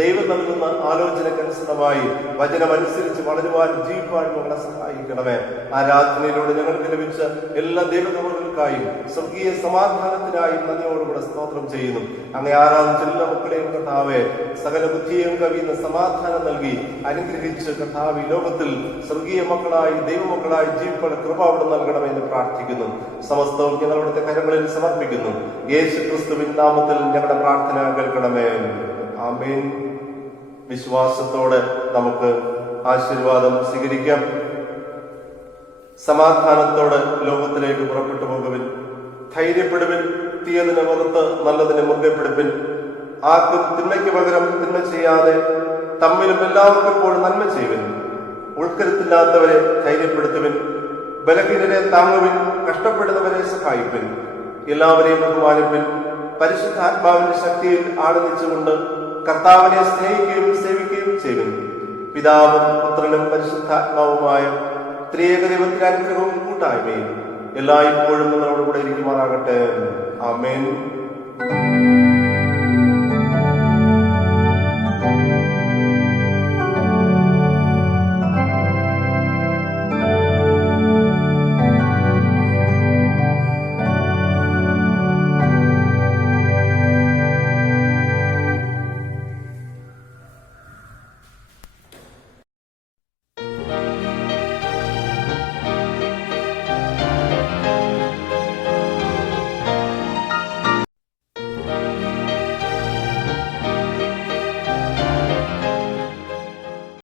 ദൈവം നൽകുന്ന ആലോചനക്കനുസൃതമായി വചനമനുസരിച്ച് വളരുവാൻ ജീവിപ്പാൻ ഞങ്ങളെ സഹായിക്കണമേ. ആരാധനയിലൂടെ ഞങ്ങൾക്ക് ലഭിച്ച എല്ലാ ദൈവകൃപകൾക്കായും സ്വർഗീയ സമാധാനത്തിനായും നന്ദിയോടുകൂടെ സ്തോത്രം ചെയ്യുന്നു. അങ്ങനെ ആരാധിച്ച എല്ലാ മക്കളെയും കർത്താവെ സകല ബുദ്ധിയും കവിയുന്ന സമാധാനം നൽകി അനുഗ്രഹിച്ച് കർത്താവ് ലോകത്തിൽ സ്വർഗീയ മക്കളായി ദൈവമക്കളായി ജീവിപ്പാൻ കൃപ അവിടെ നൽകണമെന്ന് പ്രാർത്ഥിക്കുന്നു. സമസ്തവും ഞങ്ങളുടെ കരങ്ങളിൽ സമർപ്പിക്കുന്നു. യേശു ക്രിസ്തുവിൻ നാമത്തിൽ ഞങ്ങളുടെ പ്രാർത്ഥന കേൾക്കണമേ. ആമേൻ. വിശ്വാസത്തോടെ നമുക്ക് ആശീർവാദം സ്വീകരിക്കാം. സമാധാനത്തോടെ ലോകത്തിലേക്ക് പുറപ്പെട്ടു പോകുവിൻ. ധൈര്യപ്പെടുവിൻ. തീയതിനെ പുറത്ത് നല്ലതിനെ മുൻകൈ പിടിപ്പിൻ. ആർക്കും തിന്മയ്ക്ക് പകരം തിന്മ ചെയ്യാതെ തമ്മിലും എല്ലാവർക്കും എപ്പോഴും നന്മ ചെയ്യുവിൻ. ഉൾക്കരുത്തില്ലാത്തവരെ ധൈര്യപ്പെടുത്തുവിൻ. ബലഹീനരെ താങ്ങുവിൻ. കഷ്ടപ്പെടുന്നവരെ സഹായിപ്പിൻ. എല്ലാവരെയും ബഹുമാനിപ്പിൻ. പരിശുദ്ധാത്മാവിന്റെ ശക്തിയിൽ ആനന്ദിച്ചുകൊണ്ട് കർത്താവിനെ സ്നേഹിക്കുകയും സേവിക്കുകയും ചെയ്യുവിൻ. പിതാവും പുത്രനും പരിശുദ്ധാത്മാവുമായ ത്രിയേക ദൈവത്തിന്റെ അനുഗ്രഹവും കൂട്ടായ്മയും എല്ലായ്പ്പോഴും നിങ്ങളോടുകൂടെ ഇരിക്കുമാറാകട്ടെ. ആമേൻ.